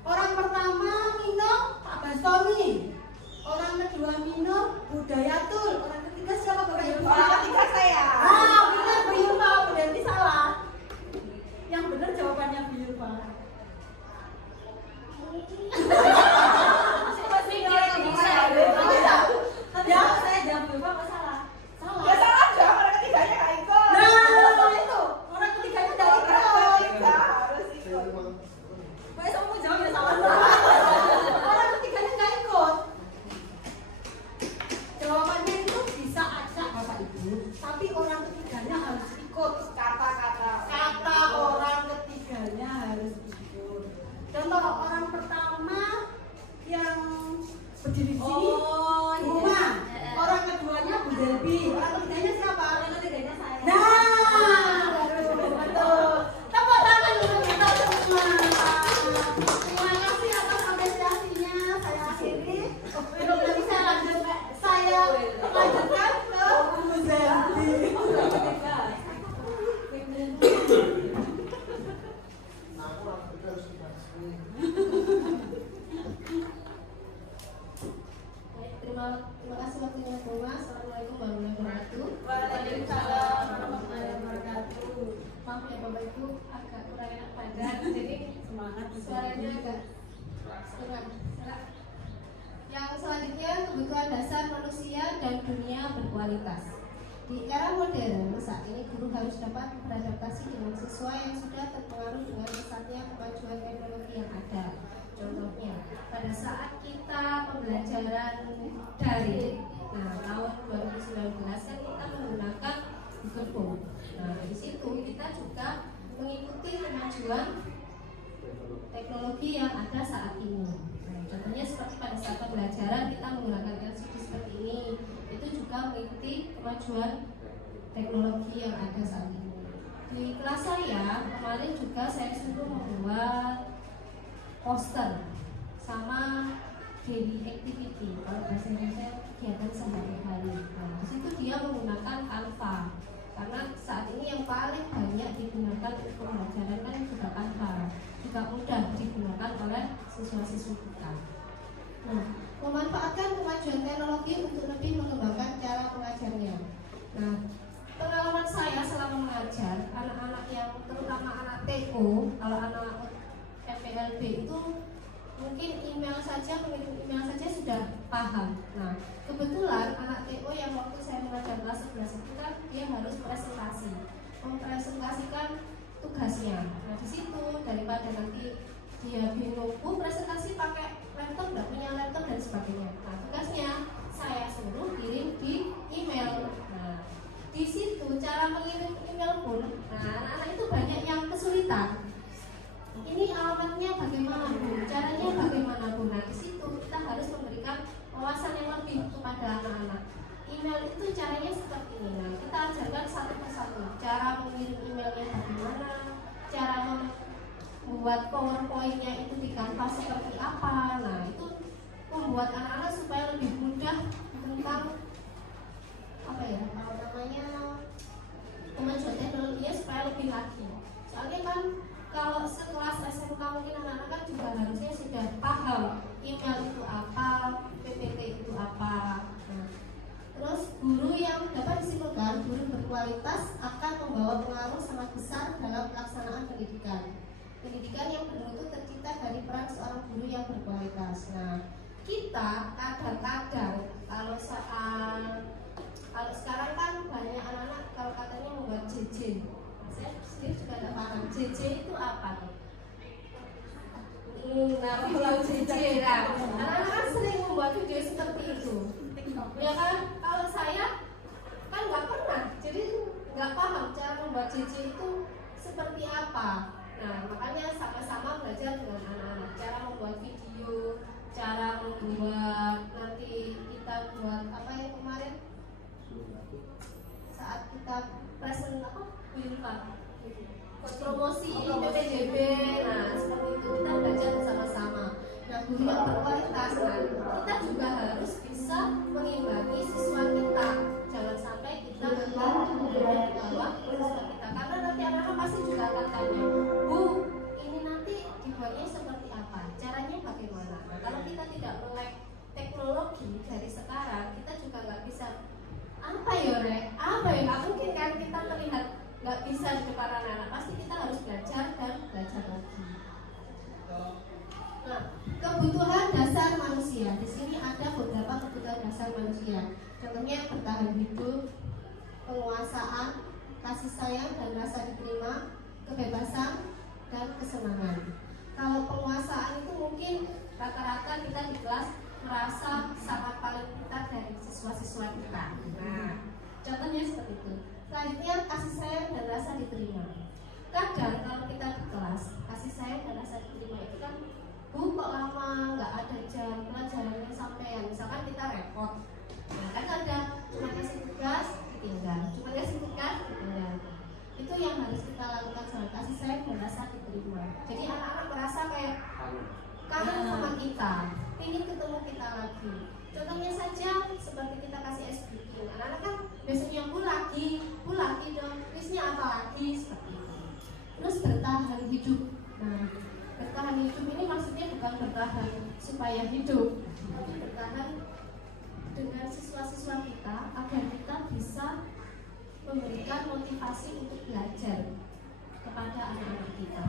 Orang pertama minum Pak Bastomi. Orang kedua minum Budayatul. Orang ketiga siapa Bapak Ibu? Orang ketiga saya. Benar Bu Yulfa, berarti salah. Yang benar jawabannya Bu Yulfa. Ya, saya jawab Bu Yulfa, salah. Salah. Ya salah dong, orang ketiganya nggak ikut. Nah, itu orang ketiganya nggak ikut. Harus ikut. Pokoknya kamu jawab ya salah. Orang ketiganya nggak ikut. Jawabannya itu bisa acak Bapak Ibu, tapi orang ketiganya harus ikut. Kata orang ketiganya harus ikut. Contoh orang pertama yang berdiri di sini, Uma. Orang keduanya Bu Debi. Orang ketiganya siapa? Orang ketiganya saya. Nah, betul. Tepuk tangan untuk kita semua. Terima kasih atas apresiasinya. Saya akhiri. Belum bisa lanjut. Saya lanjutkan ke Bu Zanti. Terima kasih waktunya semua. Assalamualaikum warahmatullahi wabarakatuh. Waalaikumsalam warahmatullahi wabarakatuh. Maaf ya Bapak Ibu, agak kurang enak badan, jadi Semangat suaranya agak setengah. Yang selanjutnya, kebutuhan dasar manusia dan dunia berkualitas. Di era modern saat ini, guru harus dapat beradaptasi dengan siswa yang sudah terpengaruh dengan pesatnya kemajuan teknologi yang ada. Contohnya, pada saat kita pembelajaran daring, tahun 2019 kan kita menggunakan Google Form. Di situ kita juga mengikuti kemajuan teknologi yang ada saat ini. Contohnya seperti pada saat pembelajaran kita menggunakan LCD seperti ini, itu juga mengikuti kemajuan teknologi yang ada saat ini. Di kelas saya kemarin juga saya suruh membuat poster sama daily activity, kalau bahasa Indonesia kegiatan sehari-hari. Di situ dia menggunakan Canva, karena saat ini yang paling banyak digunakan untuk pembelajaran kan juga Canva, juga mudah digunakan oleh siswa-siswi kita. Memanfaatkan kemajuan teknologi untuk lebih mengembangkan cara mengajarnya. Pengalaman saya selama mengajar anak-anak yang terutama anak TO, kalau anak FPLB itu mungkin mengirim email saja sudah paham. Kebetulan anak TO yang waktu saya mengajar kelas 11 itu kan dia harus mempresentasikan tugasnya. Di situ daripada nanti dia bingung, presentasi pakai laptop, nggak punya laptop dan sebagainya. Tugasnya saya suruh kirim di email. Di situ cara mengirim email pun, anak-anak itu banyak yang kesulitan. Ini alamatnya bagaimana Bu? Caranya bagaimana Bu? Di situ kita harus memberikan wawasan yang lebih kepada anak-anak. Email itu caranya seperti ini. Kita ajarkan satu persatu. Cara mengirim emailnya bagaimana, cara membuat PowerPoint-nya itu di Canva seperti apa. Itu membuat anak-anak supaya lebih mudah tentang kemajuan teknologinya supaya lebih lagi. Soalnya kan kalau sekelas SMK mungkin anak-anak kan juga harusnya sudah paham email itu apa, PPT itu apa. Terus guru yang dapat disimpulkan guru berkualitas akan membawa pengaruh sangat besar dalam pelaksanaan pendidikan. Pendidikan yang bermutu tercipta dari peran seorang guru yang berkualitas. kita kadang-kadang kalau sekarang kan banyak anak-anak kalau katanya membuat JJ. Saya sendiri juga tidak paham JJ itu apa. Nah, kalau JJ lah, anak-anak kan sering membuat video seperti itu. Ya kan, kalau saya kan nggak pernah, jadi nggak paham cara membuat JJ itu seperti apa. Nah, makanya sama-sama belajar dengan anak-anak cara membuat video, cara membuat nanti kita buat apa yang kemarin saat kita present apa promosi PPDB. Nah, seperti itu kita belajar bersama-sama. Nah, guru yang berkualitas, nah, kita juga harus bisa mengimbangi siswa kita. Jangan sampai kita menjadi di bawah siswa kita, karena nanti anak-anak pasti juga akan tanya, Bu, ini nanti dibuatnya seperti apa? Caranya bagaimana? Nah, kalau kita tidak melek teknologi dari sekarang, kita juga nggak bisa apa ya, nggak mungkin kan kita terlihat nggak bisa di depan anak-anak. Pasti kita harus belajar dan belajar lagi. Nah, kebutuhan dasar manusia. Di sini ada beberapa kebutuhan dasar manusia. Contohnya bertahan hidup, penguasaan, kasih sayang dan rasa diterima, kebebasan dan kesenangan. Kalau penguasaan itu mungkin rata-rata kita di kelas merasa sangat paling pintar dari siswa-siswa kita. Nah, contohnya seperti itu. Selanjutnya kasih sayang dan rasa diterima. Kadang kalau kita di kelas kasih sayang dan rasa diterima itu kan, Bu, kok lama nggak ada jam pelajarannya sampean, misalkan kita repot. Nah, kan ada cuma kasih tugas ditinggal, itu yang harus kita lakukan selalu, kasih sayang dan rasa diterima. Jadi anak-anak merasa kayak kangen sama kita, ingin ketemu kita lagi. Contohnya saja seperti kita kasih es bikin, anak-anak kan biasanya bu lagi dong, kuisnya apa lagi, seperti itu. Terus bertahan hidup. Nah, bertahan hidup ini maksudnya bukan bertahan supaya hidup, tapi bertahan dengan siswa-siswa kita agar kita bisa memberikan motivasi untuk belajar kepada anak-anak kita.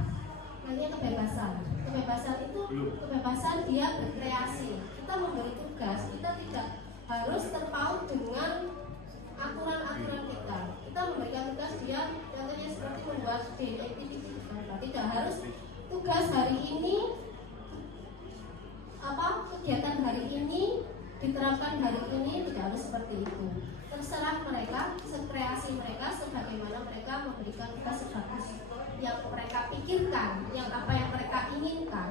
Nantinya kebebasan itu kebebasan dia berkreasi. Kita memberi tugas, kita tidak harus terpaut dengan aturan-aturan kita. Kita memberikan tugas dia, contohnya seperti membuat activity. Tidak harus tugas hari ini kegiatan hari ini diterapkan hari ini, tidak harus seperti itu. Terserah mereka, sekreasi mereka, sebagaimana mereka memberikan tugas sebagus yang mereka pikirkan, yang apa yang mereka inginkan.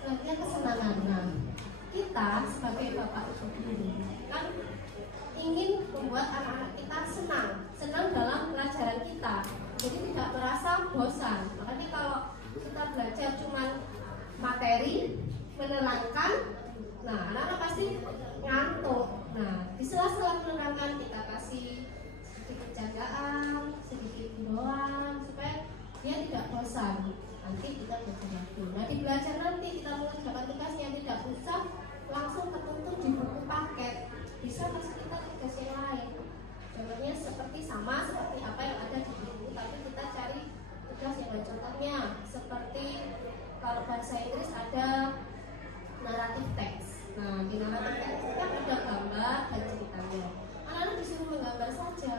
Selanjutnya kesenangan. Nah, kita sebagai bapak ibu guru kan ingin membuat anak-anak kita senang dalam pelajaran kita, jadi tidak merasa bosan. Makanya kalau kita belajar cuma materi menerangkan, nah anak-anak pasti ngantuk. Nah, di sela-sela menerangkan kita kasih sedikit candaan, sedikit himbauan supaya dia tidak bosan. Nanti kita belajar lagi. Nah, di belajar nanti kita mengerjakan tugasnya, tidak usah langsung tertuntut di buku paket. Bisa kasih kita tugas yang lain. Contohnya seperti apa yang ada di buku, tapi kita cari tugas yang lain. Contohnya seperti kalau bahasa Inggris ada naratif teks. Nah, di naratif teks kan ada gambar dan ceritanya. Anak-anak disuruh menggambar saja.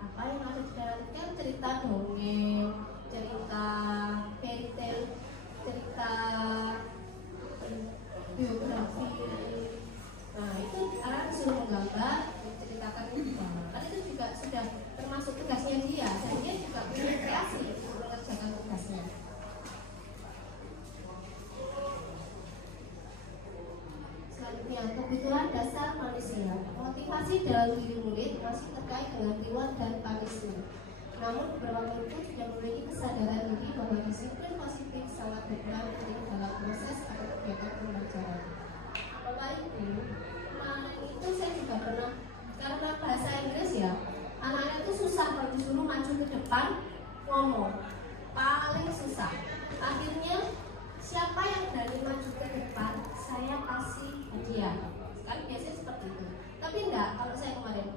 Apa yang ada di naratif kan cerita dongeng, cerita fairy tale, cerita biografi. Nah, itu anak disuruh menggambar, menceritakan itu. Kan itu juga sudah termasuk tugasnya dia, dan dia juga punya kreasi untuk mengerjakan tugasnya. Selanjutnya, kebutuhan dasar manusia. Motivasi dalam diri murid masih terkait dengan reward dan punishment. Namun beberapa murid sudah memiliki kesadaran diri bahwa disiplin positif sangat berperan penting dalam proses atau kegiatan pembelajaran. Apa itu? Kemarin itu saya juga pernah, karena bahasa Inggris ya, anak-anak itu susah kalau disuruh maju ke depan ngomong, paling susah. Akhirnya siapa yang berani maju ke depan, saya kasih hadiah. Kan biasanya seperti itu. Tapi enggak, kalau saya kemarin,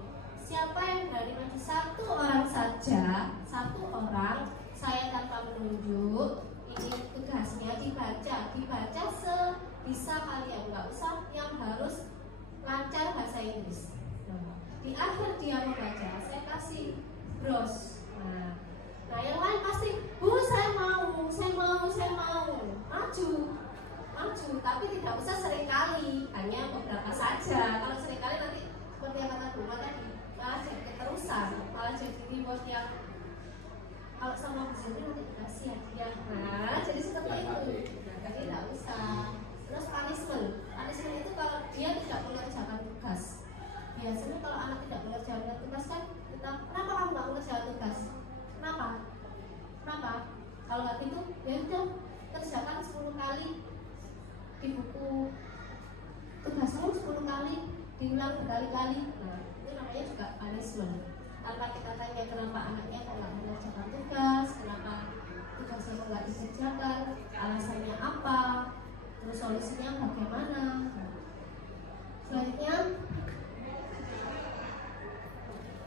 siapa yang berani maju satu orang saja, saya tanpa menunjuk, ini tugasnya dibaca sebisa kalian. bros. Nah yang lain pasti, Bu saya mau, maju, tapi tidak usah seringkali, hanya beberapa saja. Kalau seringkali nanti seperti yang kata Bu tadi, malah jadi keterusan, malah jadi reward yang kalau sama Bu Zuri nanti dikasih hadiah. Nah jadi seperti itu, jadi tidak usah. Terus punishment itu kalau dia tidak mengerjakan tugas. Biasanya kalau anak tidak mengerjakan tugas kan kita, kenapa kamu nggak mengerjakan tugas? Kenapa? Kalau nggak gitu, ya udah kerjakan 10 kali di buku tugasmu 10 kali, diulang berkali-kali. Nah itu namanya juga punishment. Tanpa kita tanya kenapa anaknya nggak mengerjakan tugas, kenapa tugasnya nggak dikerjakan, alasannya apa, terus solusinya bagaimana. Selanjutnya,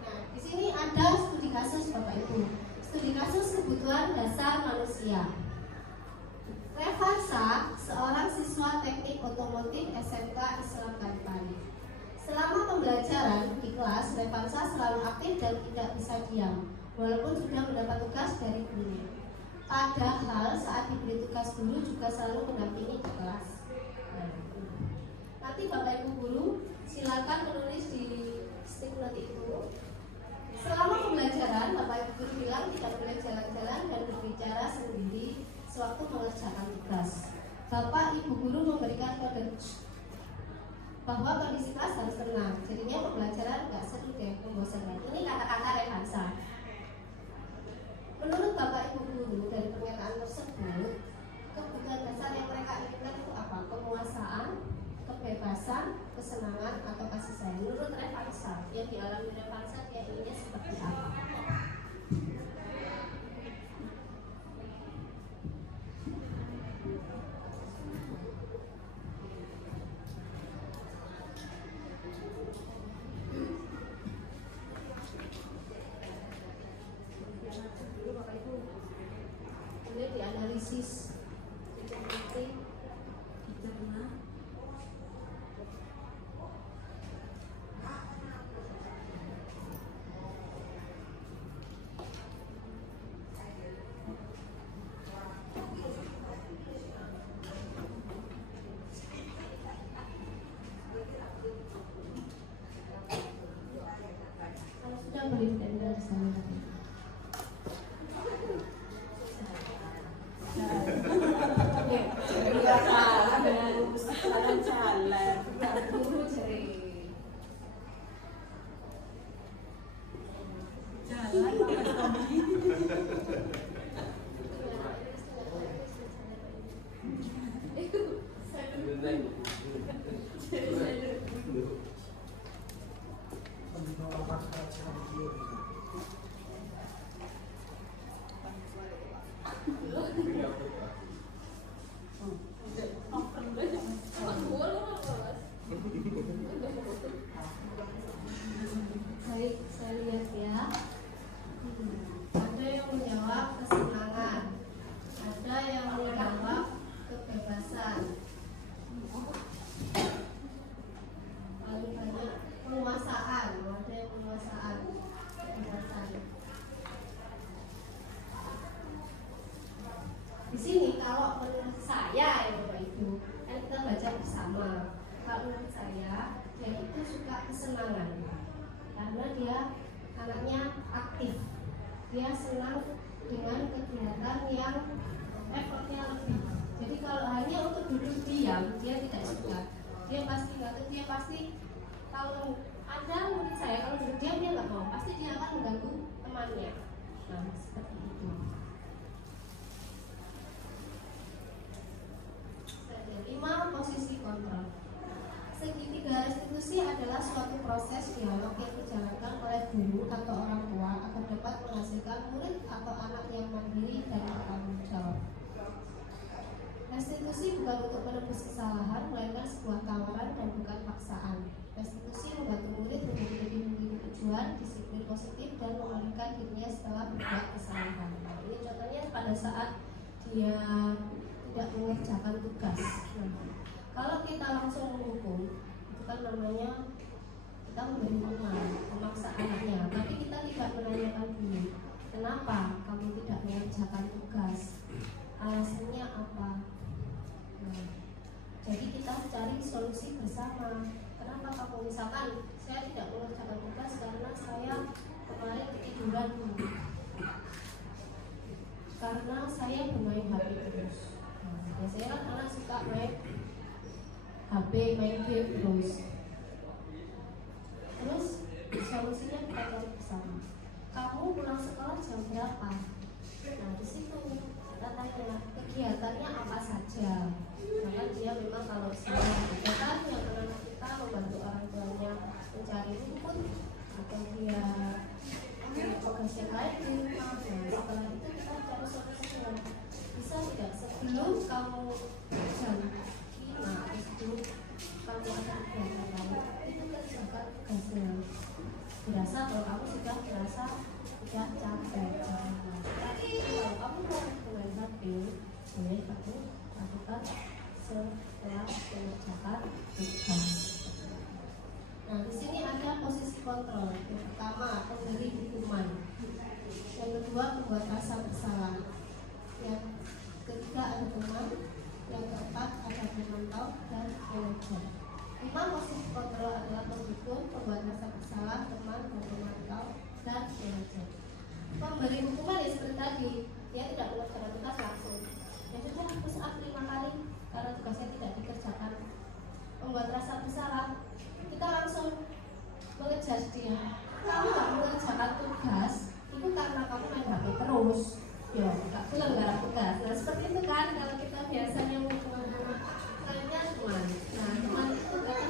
nah di sini ada studi kasus Bapak Ibu. Studi kasus kebutuhan dasar manusia. Revansa, seorang siswa teknik otomotif SMK Islam Kalipari. Selama pembelajaran di kelas, Revansa selalu aktif dan tidak bisa diam, walaupun sudah mendapat tugas dari guru. Padahal saat diberi tugas guru juga selalu mendampingi di kelas. Nanti Bapak Ibu guru silakan menulis di stick note itu. Selama pembelajaran, Bapak Ibu guru bilang tidak boleh jalan-jalan dan berbicara sendiri sewaktu mengerjakan tugas. Bapak Ibu guru memberikan kode bahwa kondisi kelas harus tenang. Jadinya pembelajaran nggak seru deh, membosankan. Ini kata-kata Revansa. Menurut Bapak Ibu guru dari pernyataan tersebut, kebutuhan dasar yang mereka inginkan itu apa? Penguasaan, kebebasan, kesenangan, atau kasih sayang. Menurut Revansa, yang dialami Revansa dia inginnya seperti apa? Ini dianalisis, dicermati, dicerna, kalau sudah beri tanda di sana. Baik, saya lihat ya. Ada yang menjawab kesenangan, ada yang menjawab kebebasan, paling banyak penguasaan, ada yang penguasaan, kebebasan. Di sini kalau menurut saya ya Bapak Ibu, kan kita baca bersama. Kalau menurut saya, dia itu suka kesenangan. Karena dia anaknya aktif, dia senang dengan kegiatan yang effortnya lebih. Jadi kalau hanya untuk duduk diam, dia tidak suka. Dia pasti kalau ada murid saya kalau duduk diam dia nggak mau, pasti dia akan mengganggu temannya. Nah seperti itu. Kelima, posisi kontrol. Segitiga restitusi adalah suatu proses dialog yang dijalankan oleh guru atau orang tua agar dapat menghasilkan murid atau anak yang mandiri dan bertanggung jawab. Restitusi bukan untuk menebus kesalahan, melainkan sebuah tawaran dan bukan paksaan. Restitusi membantu murid menjadi lebih memiliki tujuan, disiplin positif, dan memulihkan dirinya setelah berbuat kesalahan. Nah, ini contohnya pada saat dia tidak mengerjakan tugas. Kalau kita langsung menghukum, itu kan namanya kita kita memberi hukuman, memaksa anaknya, tapi kita tidak menanyakan dulu, kenapa kamu tidak mengerjakan tugas, alasannya apa. Nah, jadi kita cari solusi bersama. Kenapa kamu, misalkan saya tidak mengerjakan tugas karena saya kemarin ketiduran, karena saya bermain HP terus. Nah, biasanya kan anak suka main HP, main game terus. Terus solusinya kita cari bersama. Kamu pulang sekolah jam berapa? Nah, di situ kita tanya kegiatannya apa saja. Maka dia memang kalau saya kegiatan yang anak kita membantu orang tuanya mencari rumput atau dia tugas yang lain di rumah. Nah, setelah itu kita cari solusinya. Bisa tidak sebelum kamu jam 5 atau sebelum kamu ada kegiatan lain itu kerjakan tugasnya. Berasa kalau kamu sudah merasa tidak capek, tapi kalau kamu mau dengan HP, boleh kamu lakukan setelah mengerjakan tugas. Nah, di sini ada posisi kontrol. Yang pertama, memberi hukuman. Yang kedua, membuat rasa bersalah. Yang ketiga, ada teman. Yang keempat, ada pemantau dan manajer. 5 posisi kontrol adalah menghukum, membuat rasa bersalah, teman, dan pemantau dan manajer. Memberi hukuman ya seperti tadi, dia tidak mengerjakan tugas langsung. Ya sudah, push up 5 kali karena tugasnya tidak dikerjakan. Membuat rasa bersalah, kita langsung mengejar dia. Kamu nggak mengerjakan tugas itu karena kamu main HP terus, ya nggak pelanggaran tugas. Nah seperti itu kan kalau kita biasanya mengukur lainnya teman. Nah teman itu kan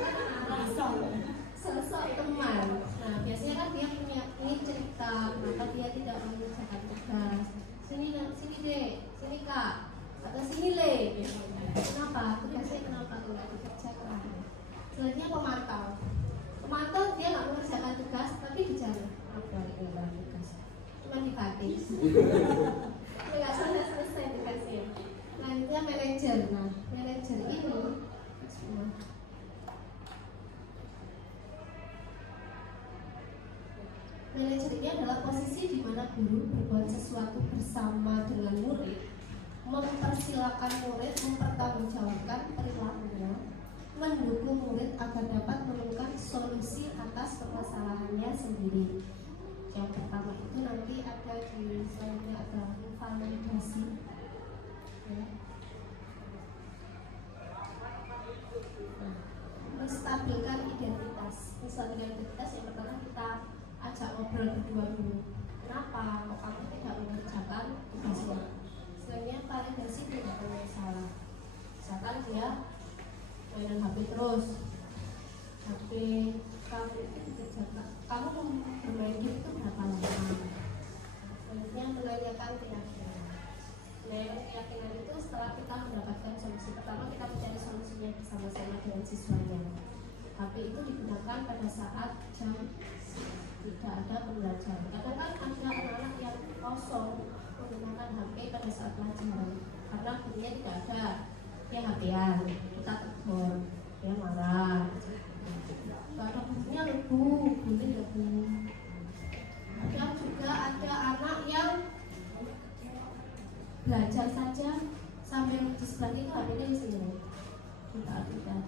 sosok teman. Nah biasanya kan dia punya ini cerita, maka dia tidak mengerjakan tugas. Sini dek, sini kak, atau sini le. Kenapa? Tugasnya kenapa nggak dikerjakan? Selanjutnya pemantau dia nggak mengerjakan tugas tapi bicara apa mengerjakan tugas cuma dibatik nggak selesai tugasnya. Selanjutnya manajer. Nah manajer ini manajer ini adalah posisi di mana guru berbuat sesuatu bersama dengan murid, mempersilahkan murid mempertanggungjawabkan perilakunya, mendukung murid agar dapat menemukan solusi atas permasalahannya sendiri. Yang pertama itu nanti ada di selanjutnya ada validasi. Ya. Nah, menstabilkan identitas. Menstabilkan identitas yang pertama kita ajak ngobrol berdua dulu. Kenapa kok kamu tidak mengerjakan tugasnya? Selanjutnya validasi tidak ada salah. Misalkan dia mainan HP terus, HP kamu itu dikerjakan, kamu bermain game itu berapa lama? Selanjutnya menanyakan keyakinan. Menanyakan keyakinan itu setelah kita mendapatkan solusi. Pertama kita mencari solusinya bersama-sama dengan siswanya. HP itu digunakan pada saat jam tidak ada pembelajaran. Kadang kan ada anak-anak yang kosong menggunakan HP pada saat pelajaran karena gurunya tidak ada. Dia HP-an, kita tegur, dia marah. Gak ada bukunya lebu, boleh lebu. Ada juga ada anak yang belajar saja sambil di sebelah itu HP-nya di sini.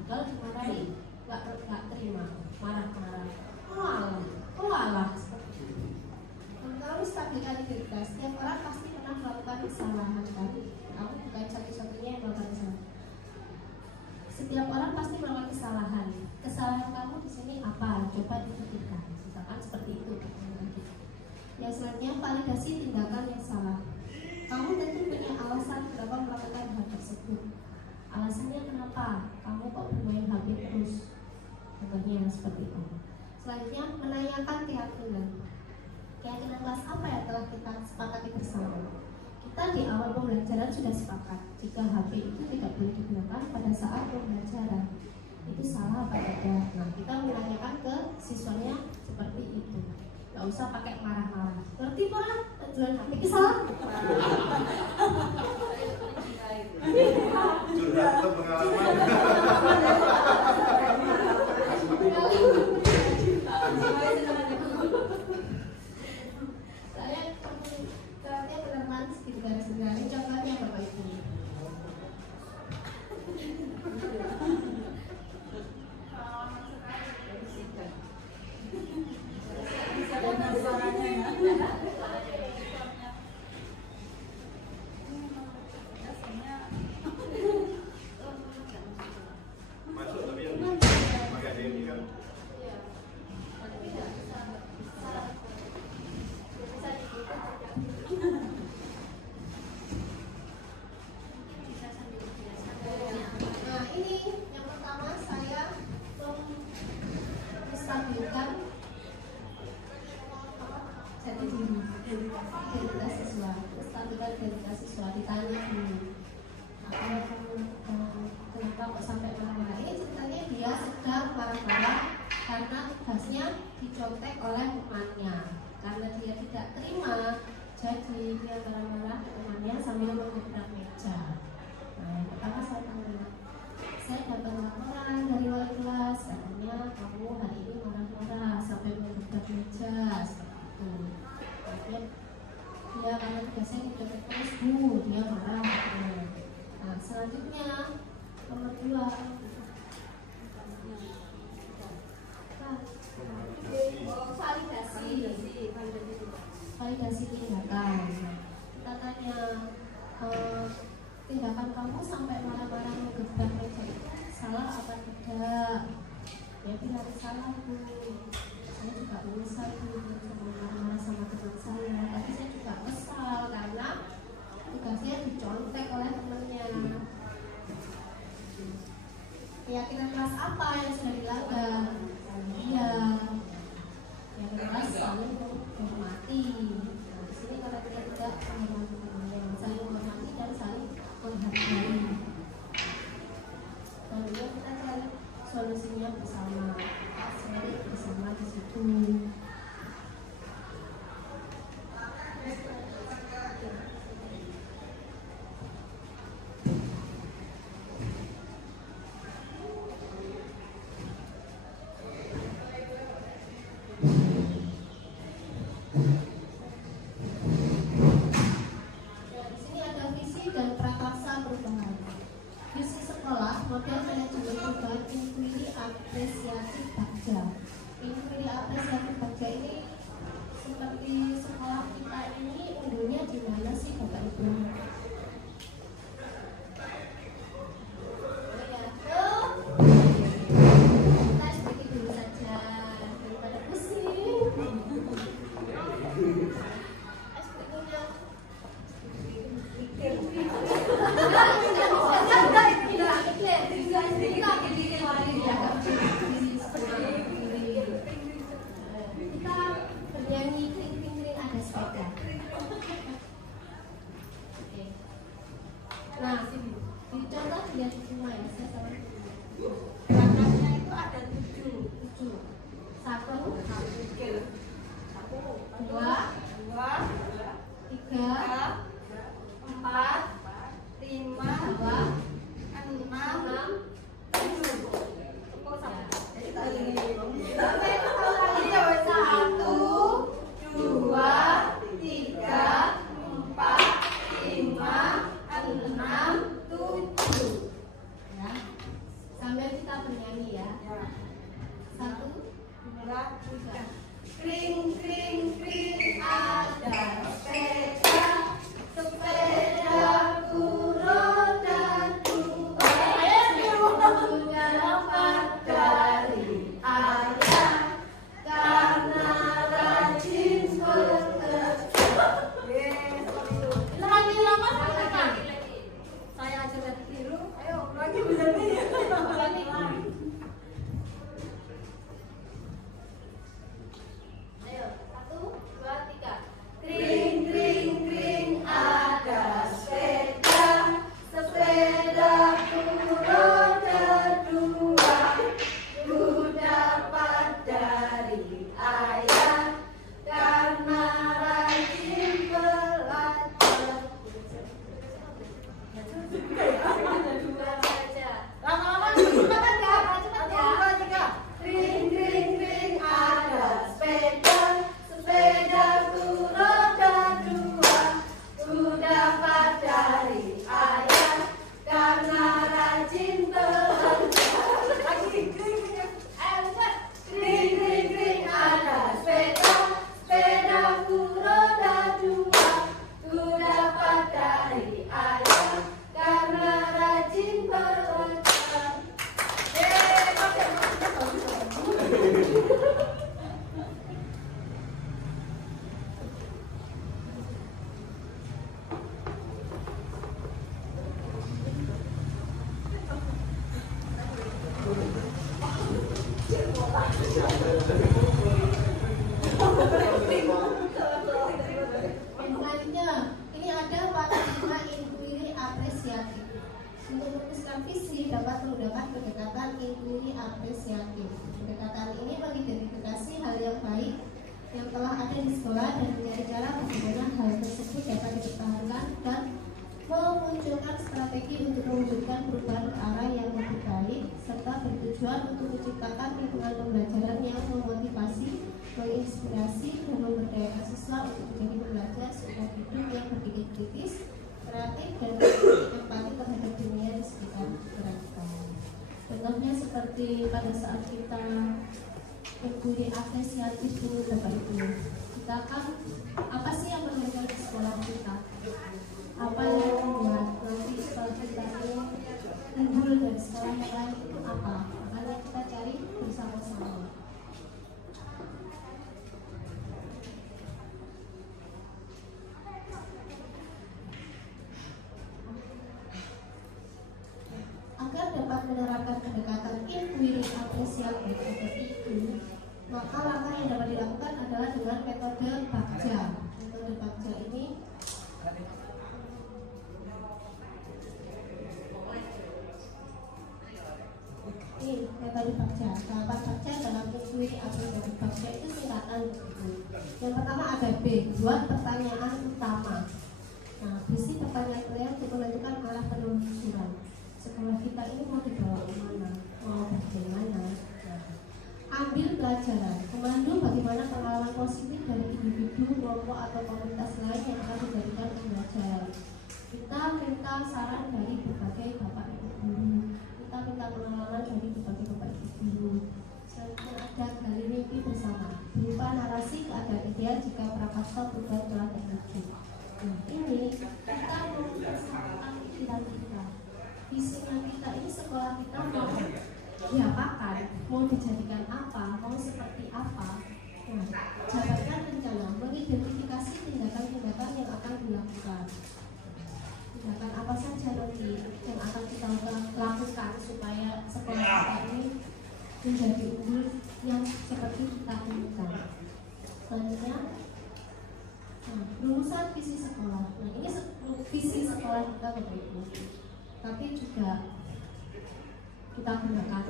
Kalau dimarahi, nggak terima, marah-marah. Walah. Kalau stabilkan identitas, setiap orang pasti pernah melakukan kesalahan kan? Kamu bukan satu-satunya yang melakukan kesalahan. Setiap orang pasti melakukan kesalahan. Kesalahan kamu di sini apa? Coba dibuktikan. Misalkan seperti itu. Yang selanjutnya validasi tindakan yang salah. Kamu tentu punya alasan kenapa melakukan hal tersebut. Alasannya kenapa? Kamu kok bermain HP terus? Contohnya seperti itu. Selanjutnya menanyakan keyakinan. Keyakinan kelas apa yang telah kita sepakati bersama? Kita di awal pembelajaran sudah sepakat jika HP itu tidak boleh digunakan pada saat pembelajaran. Itu salah apa tidak? Nah, kita menanyakan ke siswanya seperti itu. Gak usah pakai marah-marah. Ngerti Pak? Jualan HP itu salah? Curhat ke pengalaman. stabilkan jati diri, identitas siswa. Stabilkan identitas siswa, ditanya dulu kenapa kok sampai marah-marah. Ini ceritanya dia sedang marah-marah karena tugasnya dicontek oleh temannya. Karena dia tidak terima, jadi dia marah-marah ke temannya sambil menggebrak meja. Nah, yang pertama saya tanya, saya dapat laporan dari wali kelas, katanya kamu hari ini marah-marah sampai menggebrak meja seperti itu. Kemudian dia karena tugasnya dicontek terus, dia marah. Nah, selanjutnya nomor 2, validasi tindakan. Kita tanya, tindakan kamu sampai marah-marah menggebrak meja itu salah apa tidak? Ya bilang salah Bu. Saya juga menyesal Bu marah-marah sama teman saya. Tapi saya juga kesal karena tugasnya dicontek oleh temannya. Keyakinan kelas apa yang sudah dilanggar? Iya. Yang kelas saling menghormati. Nah, di sini kalau kita tidak menghormati, saling menghormati dan saling menghargai. Lalu kita cari solusinya bersama. Cari bersama di situ. Model manajemen perubahan inquiry apresiasi bagja. Inquiry apresiasi bagja ini seperti sekolah kita ini unggulnya di mana sih Bapak Ibu? Kita sedikit dulu saja daripada pusing. Nah, dicontoh lihat semua ya, saya sama gerakannya itu ada 7. 1, 2, 3, 4, 5, 6, 7. Jadi sambil kita bernyanyi ya. 1, 2, 3. Kring kring kring ada sepeda, sepedaku roda 2. Punya dapat dari ayah karena rajin bekerja. Lagi lama saya aja dari biru. Ayo lagi bisa nih. Ayo. Untuk merumuskan visi dapat menggunakan pendekatan inquiry apresiatif. Pendekatan ini mengidentifikasi hal yang baik yang telah ada di sekolah dan mencari cara bagaimana hal tersebut dapat dipertahankan dan memunculkan strategi untuk mewujudkan perubahan ke arah yang lebih baik serta bertujuan untuk menciptakan lingkungan pembelajaran yang memotivasi, menginspirasi, dan memberdayakan siswa untuk menjadi pembelajar seumur hidup yang berpikir kritis, kreatif, dan memiliki empati terhadap dunia di sekitar mereka. Contohnya seperti pada saat kita inquiry apresiatif dulu Bapak Ibu, kita kan apa sih yang berbeda di sekolah kita? Apa yang membuat nanti sekolah kita ini unggul dari sekolah yang lain itu apa? Makanya kita cari bersama-sama. Agar dapat menerapkan pendekatan inquiry apresiatif atau IQ, maka langkah yang dapat dilakukan adalah dengan metode Bagja. Metode Bagja ini metode Bagja. Tahapan Bagja dalam inquiry apresiatif Bagja itu singkatan begitu. Yang pertama ada B, buat pertanyaan utama. Nah, visi pertanyaan kalian untuk menentukan arah penelusuran. Sekolah kita ini mau dibawa kemana, mau bagaimana. Nah, ambil pelajaran, memandu bagaimana pengalaman positif dari individu, kelompok atau komunitas lain yang akan dijadikan pembelajaran. Kita minta saran dari berbagai bapak ibu guru, kita minta pengalaman dari berbagai bapak ibu guru. Selanjutnya ada gali mimpi bersama, berupa narasi keadaan ideal jika prakarsa perubahan telah terwujud. Nah, ini kita mempersiapkan pikiran kita. Visinya kita ini sekolah kita mau diapakan, mau dijadikan apa, mau seperti apa. Nah, jabarkan rencana, mengidentifikasi tindakan-tindakan yang akan dilakukan. Tindakan apa saja nanti yang akan kita lakukan supaya sekolah kita ini menjadi unggul yang seperti kita inginkan. Selanjutnya, rumusan visi sekolah. Nah, ini visi sekolah kita Bapak Ibu. Tapi juga kita gunakan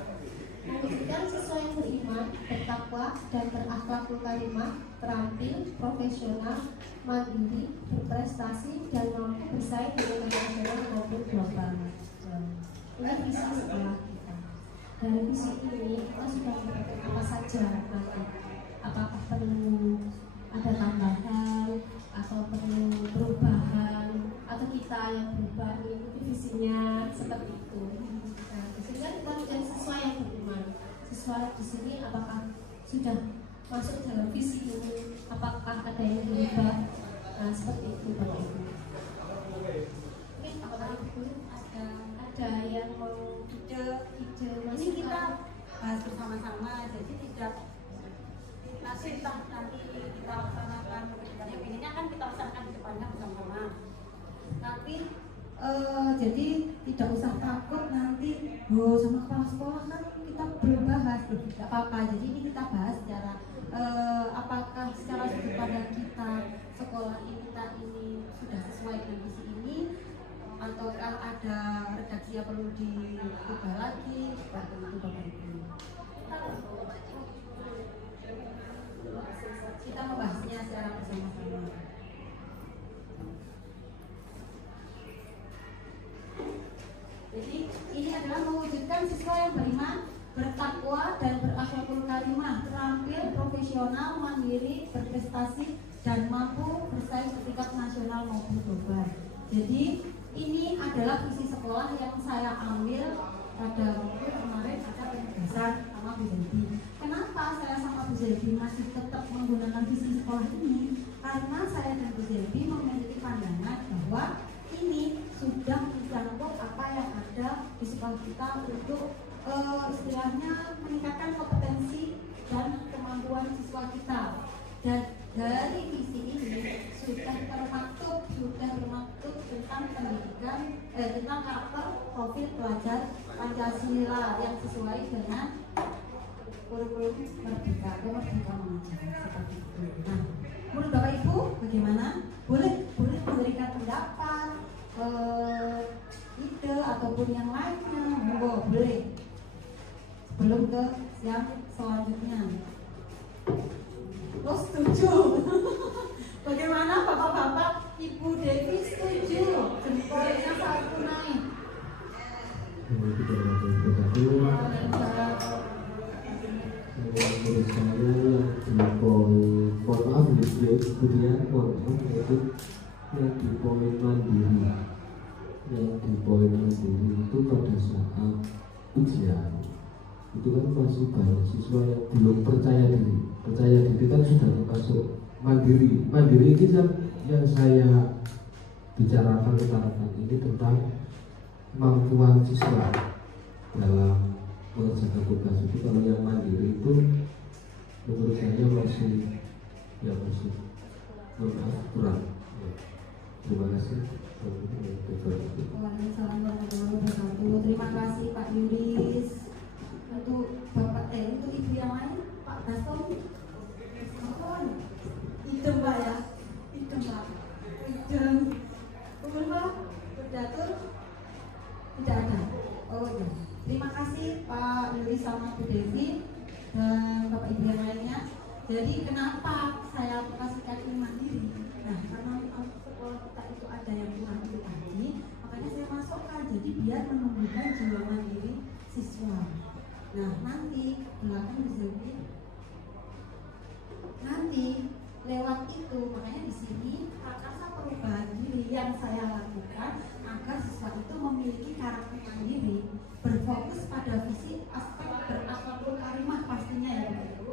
mewujudkan siswa yang beriman, bertakwa, dan berakhlakul karimah, terampil, profesional, mandiri, berprestasi, dan mampu bersaing dengan nasional maupun global. Ini visi sekolah kita. Dari visi ini kita sudah mendapatkan apa saja nanti. Apakah perlu ada tambahan atau perlu perubahan atau kita yang berubah mengikuti visinya seperti itu. Nah, sehingga kita mencari siswa yang beriman. Siswa di sini apakah sudah masuk dalam visi ini? Apakah ada yang berubah? Nah, seperti itu Bapak Ibu. Mungkin Bapak Ibu ada yang mau ide ini kita bahas bersama-sama, jadi tidak nanti kita laksanakan ke depannya, inginnya kan kita laksanakan ke depannya bersama-sama. Tapi jadi tidak usah takut nanti sama kepala sekolah kan kita belum bahas, tidak apa-apa. Jadi ini kita bahas secara apakah secara sudut pandang kita sekolah kita ini sudah sesuai dengan visi ini, ataukah ada redaksi yang perlu diubah lagi, seperti itu Bapak Ibu. Kita membahasnya secara bersama-sama. Jadi ini adalah mewujudkan siswa yang beriman, bertakwa, dan berakhlakul karimah, terampil, profesional, mandiri, berprestasi, dan mampu bersaing di tingkat nasional maupun global. Jadi ini adalah visi sekolah yang saya ambil pada waktu kemarin ada penugasan sama Bu Zelbi. Kenapa saya sama Bu Zelbi masih tetap menggunakan visi sekolah ini? Karena saya dan Bu Zelbi memiliki pandangan bahwa ini sudah mencakup apa yang ada di sekolah kita untuk istilahnya meningkatkan kompetensi dan kemampuan siswa kita. Dan dari visi ini sudah termaktub tentang pendidikan, tentang karakter profil pelajar Pancasila yang sesuai dengan kurikulum Merdeka mengajar seperti itu. Nah, menurut Bapak Ibu bagaimana? Boleh memberikan pendapat, ide ataupun yang lainnya, monggo boleh. Sebelum ke yang selanjutnya. Lo setuju? Bagaimana bapak-bapak? Ibu Devi setuju? Jempolnya satu naik. Menurut saya di poin, mohon maaf kemudian mohon maaf yaitu yang di poin mandiri, itu pada saat ujian itu kan masih banyak siswa yang belum percaya diri kan sudah termasuk mandiri ini yang saya bicarakan utarakan ini tentang kemampuan siswa dalam mengerjakan tugas itu. Kalau yang mandiri itu menurut saya masih kurang. Terima kasih. Waalaikumsalam warahmatullahi wabarakatuh. Terima kasih Pak Yuris. Untuk Bapak untuk Ibu yang lain, Pak Gaston. Idem Pak ya. Idem Pak. Idem. Umur Pak, berdatur tidak ada. Oh iya. Terima kasih Pak Yuris sama Bu Devi dan Bapak Ibu yang lainnya. Jadi kenapa saya kasih kaki mandiri? Nah, karena sekolah kita itu ada yang kurang itu tadi, makanya saya masukkan. Jadi biar menumbuhkan jiwa mandiri siswa. Nah, nanti belakang bisa nanti lewat itu, makanya di sini prakarsa perubahan diri yang saya lakukan agar siswa itu memiliki karakter mandiri, berfokus pada visi aspek berakhlakul karimah pastinya ya Bapak Ibu,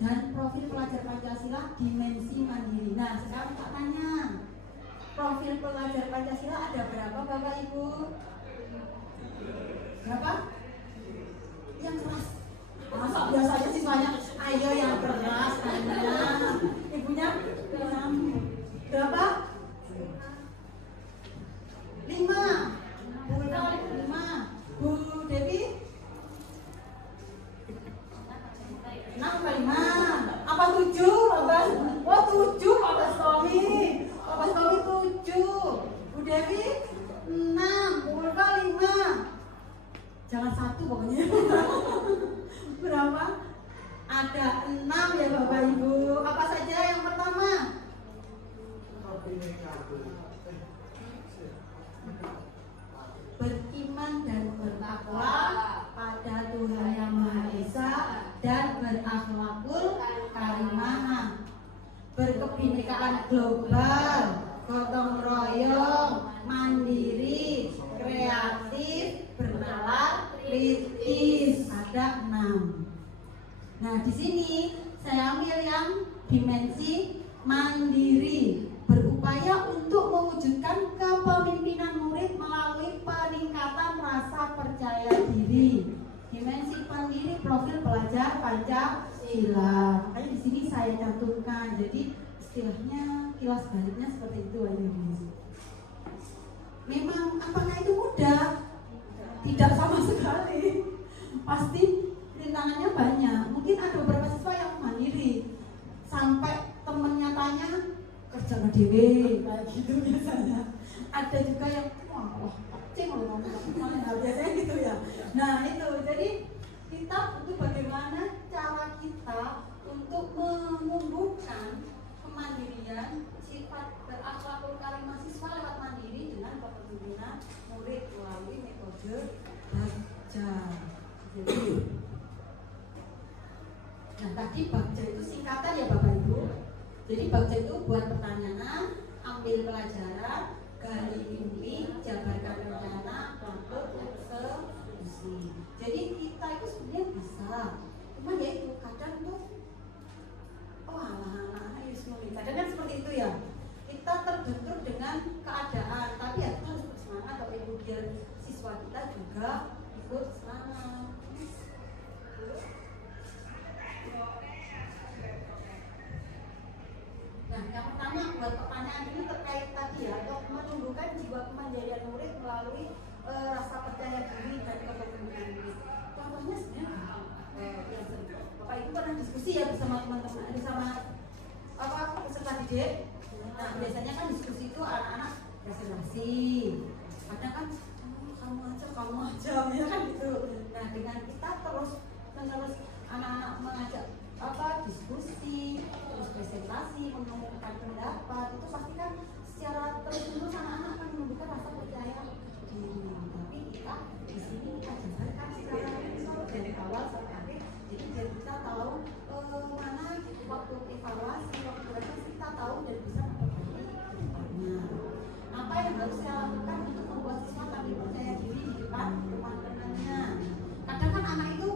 dan profil pelajar Pancasila dimensi mandiri. Nah, sekarang tak tanya, profil pelajar Pancasila ada berapa Bapak Ibu? Berapa? Yang keras. Masa biasanya siswanya, ayo yang keras, ibunya berapa? 5. Bu 5. Bu Devi 6 kali 5. Apa 7? Bapak? Oh 7 Bapak Stomi. Bapak Stomi 7. Bu Devi 6. Bu Ulfa 5. Jangan 1 pokoknya. Berapa? Ada 6 ya Bapak Ibu. Apa saja yang pertama? Beriman dan bertakwa pada Tuhan Yang Maha Esa dan berakhlakul karimah, berkebinekaan global, gotong royong, mandiri, kreatif, bernalar, kritis. Ada 6. Nah, di sini saya ambil yang dimensi mandiri, berupaya untuk mewujudkan kepemimpinan murid melalui peningkatan rasa percaya diri. Dimensi mandiri, profil pelajar Pancasila. Makanya di sini saya cantumkan. Jadi istilahnya kilas baliknya seperti itu aja. Memang apakah itu mudah? Tidak sama sekali. Pasti rintangannya banyak. Mungkin ada beberapa siswa yang mandiri sampai temennya tanya kerja dewe kayak gitu biasanya. Ada juga yang wah cing loh ngomong biasanya gitu ya. Nah itu jadi kita untuk bagaimana cara kita untuk menumbuhkan kemandirian sifat berakhlakul karimah siswa lewat mandiri dengan kepemimpinan murid melalui metode belajar. Jadi, nah tadi bagja itu singkatan ya Bapak Ibu. Jadi bagja itu buat pertanyaan, ambil pelajaran, gali mimpi, jabarkan rencana, untuk eksekusi. Jadi kita itu sebenarnya bisa, cuma ya itu kadang tuh, oh anak-anak kadang kan seperti itu ya. Kita terbentur dengan keadaan, tapi ya kita harus bersemangat Bapak Ibu biar siswa kita juga ikut semangat. Nah, yang pertama buat pertanyaan ini terkait tadi ya, untuk menumbuhkan jiwa kemandirian murid melalui rasa percaya diri dan kepemimpinan murid. Contohnya sebenarnya Bapak Ibu pernah diskusi ya bersama teman-teman, bersama peserta didik. Nah, biasanya kan diskusi itu anak-anak presentasi. Kadang kan kamu aja ya kan gitu. Nah dengan kita terus menerus anak-anak mengajak diskusi, terus presentasi, mengemukakan pendapat, itu pasti kan secara terus-menerus anak-anak akan menumbuhkan rasa percaya diri. Tapi kita di sini kita jabarkan secara dari awal sampai akhir, jadi biar kita tahu mana waktu evaluasi, waktu refleksi kita tahu dan bisa memperbaiki kedepannya. Apa yang harus saya lakukan untuk membuat siswa lebih percaya diri di depan teman-temannya? Kadang kan anak itu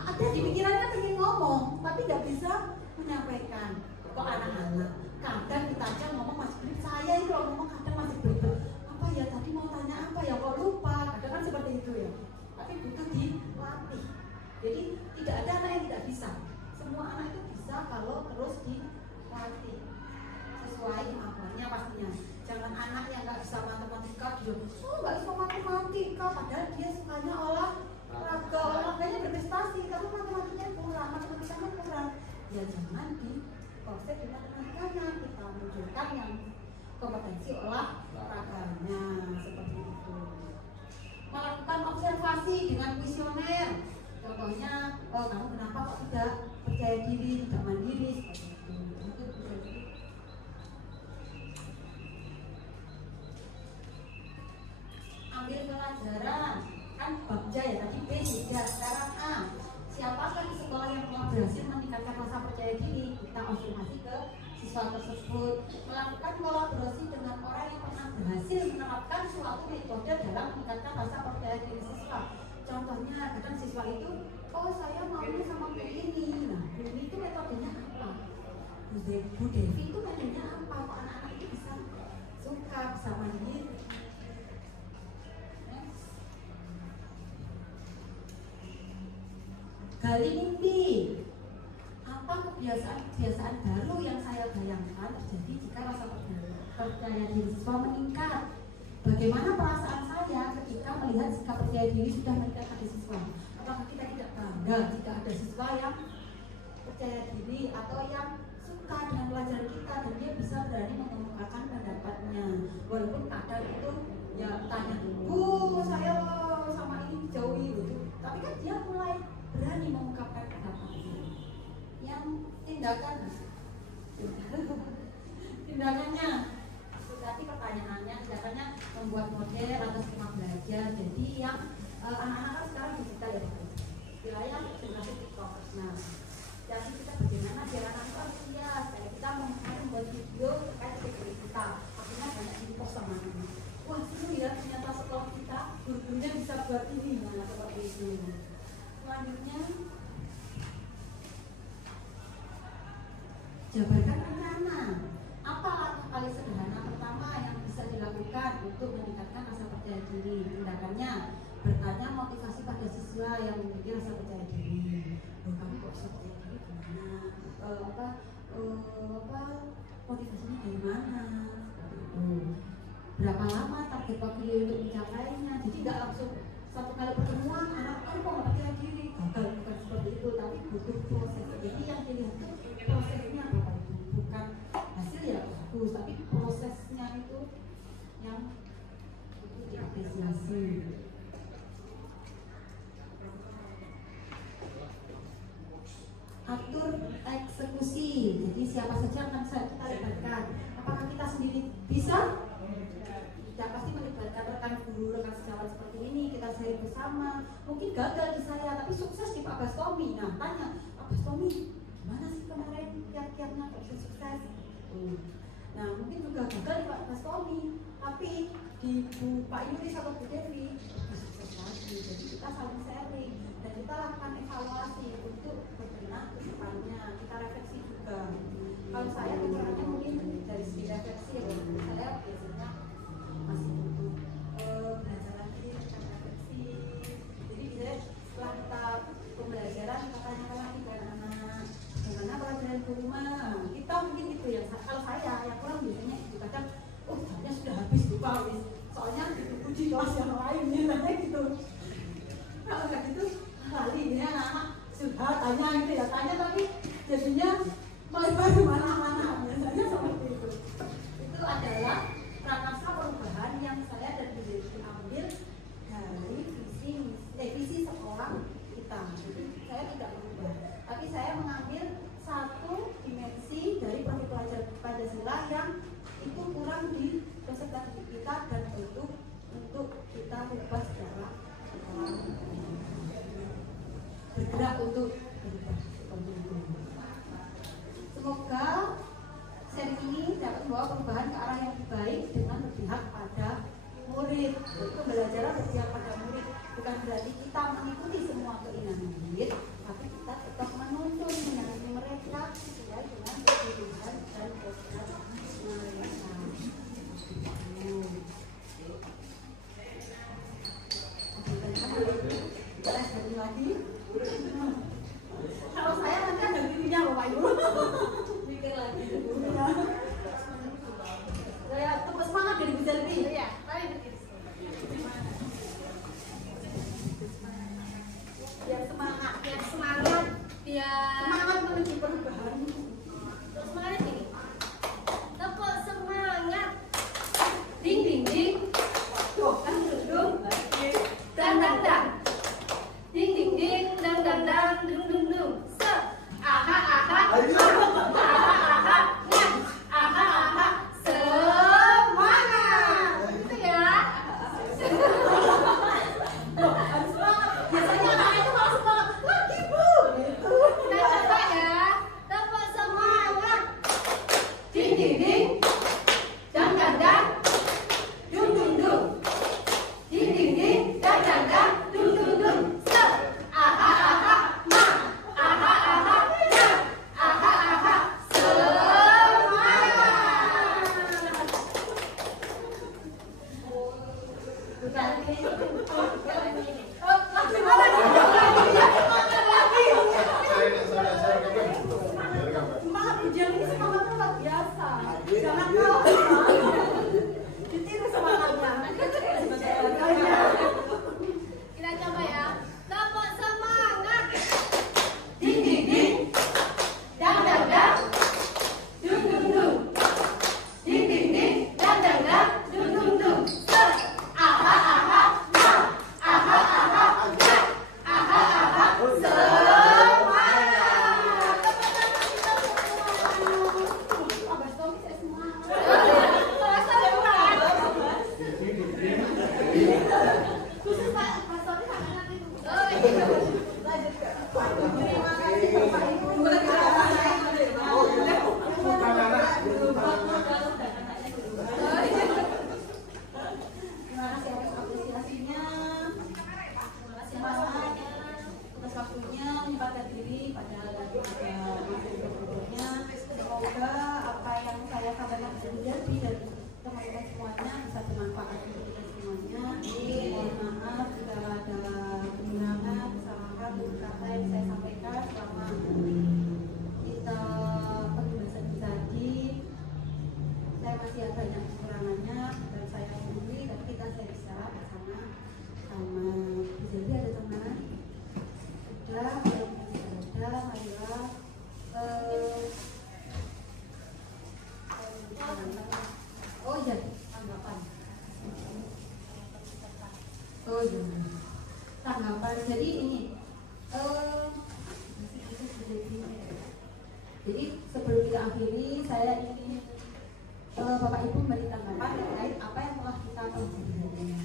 ada di pikirannya pengen ngomong, tapi nggak bisa menyampaikan. Kok anak-anak kadang kita aja ngomong masih belum, saya itu kalau ngomong kadang masih belum. Apa ya tadi mau tanya apa ya, kok lupa. Kadang kan seperti itu ya. Tapi butuh dilatih. Jadi tidak ada anak yang tidak bisa. Semua anak itu bisa kalau terus dilatih sesuai kemampuannya pastinya. Jangan anak yang nggak bisa matematika dia nggak bisa matematika, padahal dia sukanya olahraga, olahraganya berprestasi, tapi matematikanya kurang. Ya jangan di proses di matematikanya, kita munculkan yang kompetensi olahraganya seperti itu. Melakukan observasi dengan kuesioner. Contohnya, kamu kenapa kok tidak percaya diri, tidak mandiri, seperti itu. Itu bisa jadi. Ambil pelajaran, kan bagja ya, tadi B sudah, sekarang A. Siapakah di sekolah yang telah berhasil meningkatkan rasa percaya diri? Kita observasi ke siswa tersebut. Melakukan kolaborasi dengan orang yang pernah berhasil menerapkan suatu metode dalam meningkatkan rasa percaya diri siswa. Contohnya, kadang siswa itu, saya maunya sama Bu ini. Nah, Bu ini itu metodenya apa? Bu Devi itu metodenya apa? Kok anak-anak itu bisa suka, bisa mandiri? Gali mimpi. Apa kebiasaan baru yang saya bayangkan terjadi jika rasa percaya diri siswa meningkat? Bagaimana perasaan saya ketika melihat sikap percaya diri sudah meningkat pada siswa? Apakah kita tidak bangga jika ada siswa yang percaya diri atau yang suka dengan pelajaran kita dan dia bisa berani mengemukakan pendapatnya? Walaupun kadang itu ya tanya, Bu, saya sama ini dijauhi gitu. Tapi kan dia mulai berani mengungkapkan pendapatnya. Yang tindakannya, tapi pertanyaannya tindakannya membuat model atau skema belajar. Jadi yang anak-anak kan sekarang digital ya, wilayah generasi TikTok. Nah, jadi kita bagaimana biar anak itu antusias, kayak kita membuat video terkait dengan kita, akhirnya banyak di post sama anak. Wah seru ya, ternyata sekolah kita guru-gurunya bisa buat ini, nah seperti itu. Selanjutnya, jabarkan rencana. Apa langkah paling sederhana pertama yang bisa dilakukan untuk meningkatkan rasa percaya diri? Tindakannya, bertanya motivasi pada siswa yang memiliki rasa percaya diri. Kamu kok bisa percaya diri gimana? Motivasinya dari mana? Berapa lama target waktu untuk mencapainya? Jadi nggak langsung satu kali pertemuan anak kok nggak percaya diri, gagal, bukan seperti itu, tapi butuh proses. Jadi yang dilihat itu prosesnya apa itu, bukan hasil ya bagus, tapi prosesnya itu yang butuh diapresiasi. Atur eksekusi. Jadi siapa saja akan kita libatkan. Apakah kita sendiri bisa? Kita pasti melibatkan rekan guru, rekan sejawat seperti ini, kita share bersama. Mungkin gagal di saya, tapi sukses di Pak Bastomi. Nah, tanya, Pak Bastomi, gimana sih kemarin kiat-kiatnya kok bisa sukses? Nah, mungkin juga gagal di Pak Bastomi, tapi di Pak Yuri sama Bu Devi sukses lagi. Jadi kita saling sharing dan kita lakukan evaluasi untuk berbenah ke depannya. Kita refleksi juga. Kalau saya bicaranya mungkin dari segi refleksi ya, saya biasanya masih butuh belajar lagi tentang refleksi. Jadi bisa setelah kita pembelajaran kita tanyakan lagi ke anak-anak bagaimana pelajaran di rumah. Kita mungkin gitu ya. Kalau saya yang kurang biasanya itu kadang jamnya sudah habis lupa wis. Soalnya dipuji kelas yang lain biasanya gitu. Kalau nggak gitu lali ini anak-anak sudah tanya gitu ya, tanya tapi jadinya melebar kemana-mana, biasanya seperti itu. Itu adalah prakasa perubahan yang saya dan Bu Devi Semoga seri ini dapat membawa perubahan ke arah yang lebih baik dengan berpihak pada murid. Itu belajar berpihak pada murid bukan berarti kita mengikuti semua keinginan murid, tapi kita tetap menuntun menyayangi mereka sesuai dengan kebutuhan dan program mereka. Lagi. Kalau saya nanti ada dirinya loh Pak Ibu. Mikir lagi. Ya, tepuk semangat dari Bu Selvi. Ya, biar semangat, semangat menuju perubahan. Terus semangat ini. Tepuk semangat. Ding ding ding. Oh, kan duduk. Dan dan dan. Ding ding ding dan dan dan dung dung dung. Se. Aha aha. Aha aha. Nyam. Aha aha. Semangat. Gitu ya. Loh, harus semangat. Biasanya anak itu kalau semangat lagi Bu. Gitu. Kita coba ya. Tepuk semangat. Ding ding ding. Dan dan dan. Dung dung dung. Ding ding ding dan dan dan. Dung dung dung. Se. Aha aha. Ma. Aha aha. Nyam. Aha aha. Semangat. Bukan ini. Oh, gimana nih? Semangat ujian ini semangatnya luar biasa. Jangan kalah. Ditiru semangatnya. Kita coba ya. Tepuk semangat. Ding ding ding. Dang dang dang. Dung dung dung. Ding ding ding. Dang dang dang. Dung dung dung. Se. Aha aha. Ma. Aha aha. Ya. Aha aha. Semangat. Abas Tommy saya semangat. Terasa bukan? Khusus Pak Tommy sangat itu. Oh, iya. Lanjut ke. Terima kasih Bapak Ibu. Terima kasih atas apresiasinya. Semangat atas waktunya menyempatkan diri pada berikutnya. Semoga apa yang saya sampaikan dari teman-teman semuanya bisa bermanfaat untuk kita semuanya. Mohon maaf jika ada kekurangan, kesalahan, kata yang saya sampaikan selama kita pembahasan tadi. Saya masih ada banyak kekurangannya dan saya sendiri, tapi kita saya bisa bersama sama. Jadi ada teman sudah ada Maila oh iya tanggapan tanggapan jadi ini jadi sebelum kita akhiri saya ingin Bapak Ibu memberi tanggapan terkait apa yang telah kita pelajari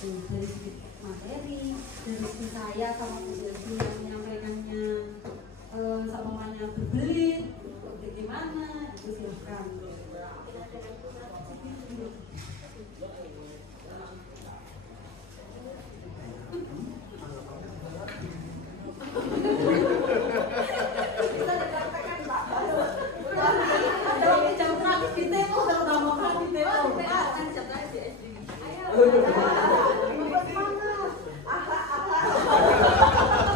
dari segi materi, dari segi saya sama Bu Selvi yang menyampaikannya samanya berbelit, bagaimana itu silahkan. Bisa dikatakan Pak. Ada waktu jam terakhir di Temo, kalau nggak mau kan di Temo. Kan jam terakhir di SD. Ayo. Semangat.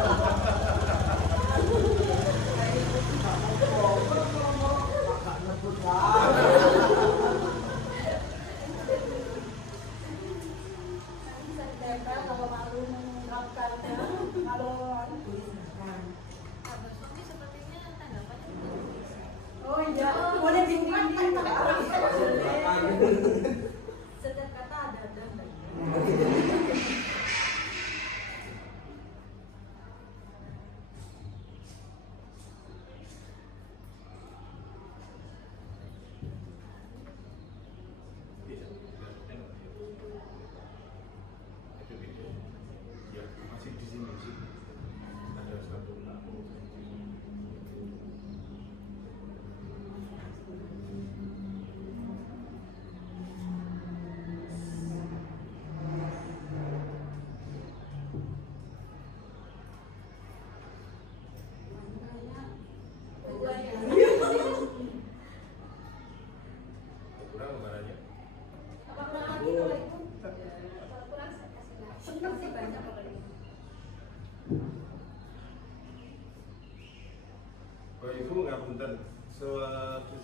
Bapak Ibu ngapunten,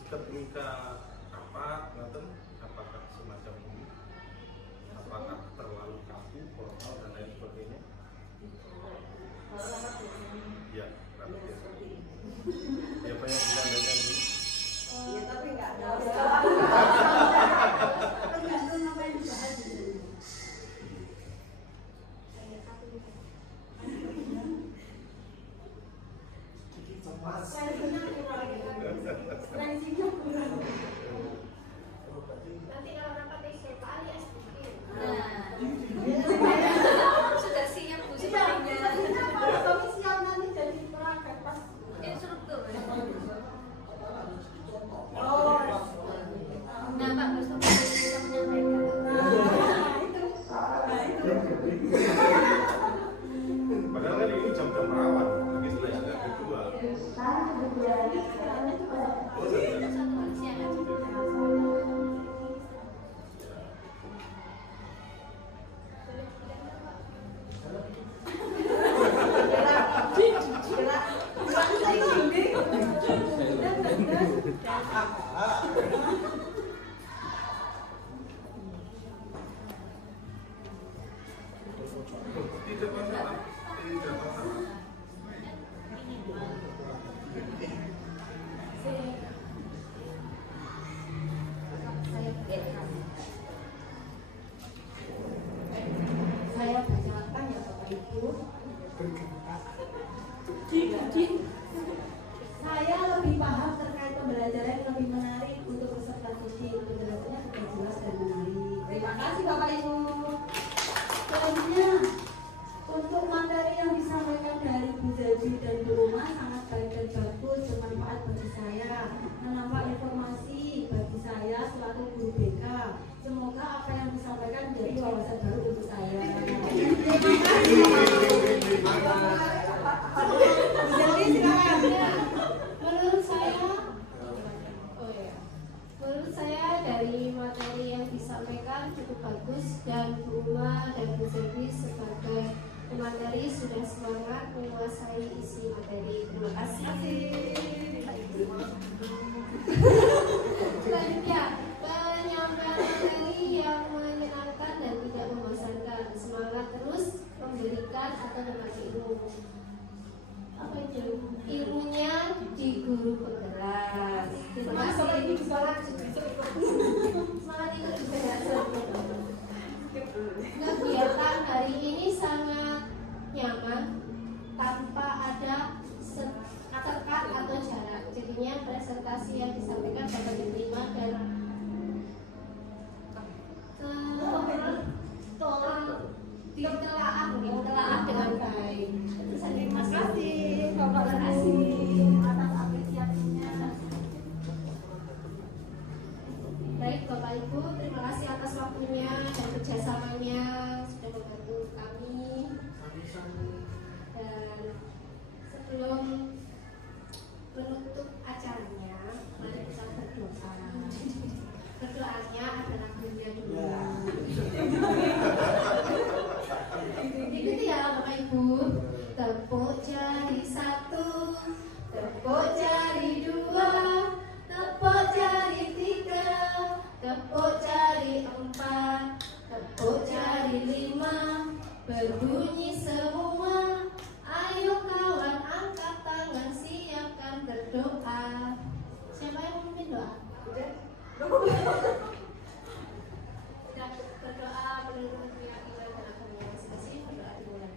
ketika apa ngaten, apakah semacam ini? Apakah terlalu kaku, formal dan lain sebagainya? Ya, rapat biasa. Ya banyak disampaikan ini. Ya tapi nggak ada. Tergantung apa yang dibahas. Nanti kalau rapat SPK alias bikin. Sudah siap Bu Iya, sebenarnya. kami siap nanti jadi peragam pas. Instruktur. Oh, Nah Pak Bos bisa menyampaikan. Padahal kan ini jam-jam rawan, lagi selesai kedua. Oh, sudah. Siang aja. Tidak masalah, tidak masalah. saya bacakan ya Bapak Ibu. Saya lebih paham terkait pembelajaran yang lebih menarik untuk peserta didik. Penjelasannya sudah jelas dan menarik. Terima kasih Bapak Ibu. Selanjutnya, untuk materi yang disampaikan dari Bu Zabi dan Bu Rumah sangat baik dan bagus, bermanfaat bagi saya, menambah informasi bagi saya selaku guru BK. Semoga apa yang disampaikan menjadi wawasan baru untuk saya. Jadi silakan. Menurut saya dari materi yang disampaikan cukup bagus dan Buma dan Bu Zebi sebagai pemateri sudah semangat menguasai isi materi. Terima kasih. Selanjutnya, penyampaian materi yang menyenangkan dan tidak membosankan. Semangat terus memberikan atau berbagi ilmu. Apa itu? Ilmunya di guru penggerak. Terima kasih. Semangat itu juga ya. Kegiatan hari ini sangat nyaman tanpa ada sekat atau jarak. Jadinya presentasi yang disampaikan dapat diterima dan ditelaah dengan baik. Terima kasih, Bapak. Terima kasih atas apresiasinya. Baik Bapak Ibu, terima kasih atas waktunya dan kerjasamanya sudah membantu kami. Dan sebelum menutup acaranya, mari kita berdoa. Berdoanya adalah lagunya dulu. Ikuti ya Bapak Ibu. Tepuk jari 1, tepuk jari 2, tepuk jari 3, tepuk jari 4, tepuk jari 5, berbunyi semua. Ayo kawan angkat tangan, siapkan berdoa. Siapa yang memimpin doa? Kita berdoa menurut keyakinan dan agama masing-masing. Berdoa dimulai.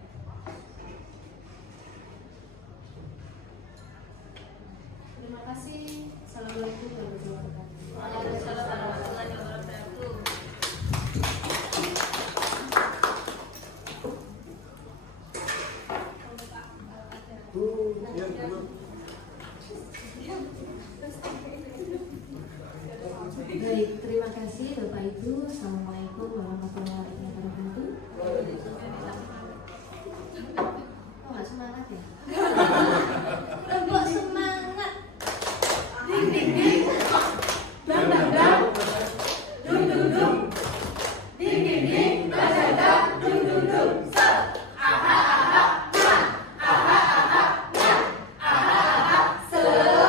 Terima kasih. Assalamualaikum warahmatullahi wabarakatuh. Waalaikumsalam warahmatullahi wabarakatuh. Ya, dulu. Baik, terima kasih Bapak Ibu. Assalamualaikum warahmatullahi wabarakatuh. Oh, nggak semangat ya? Lembok semangat. Ding ding ding, dang dang dang, dung dung dung, ding ding ding, dang dang dang, dung dung dung, set, aha aha, nah, aha aha, nah, aha aha, set.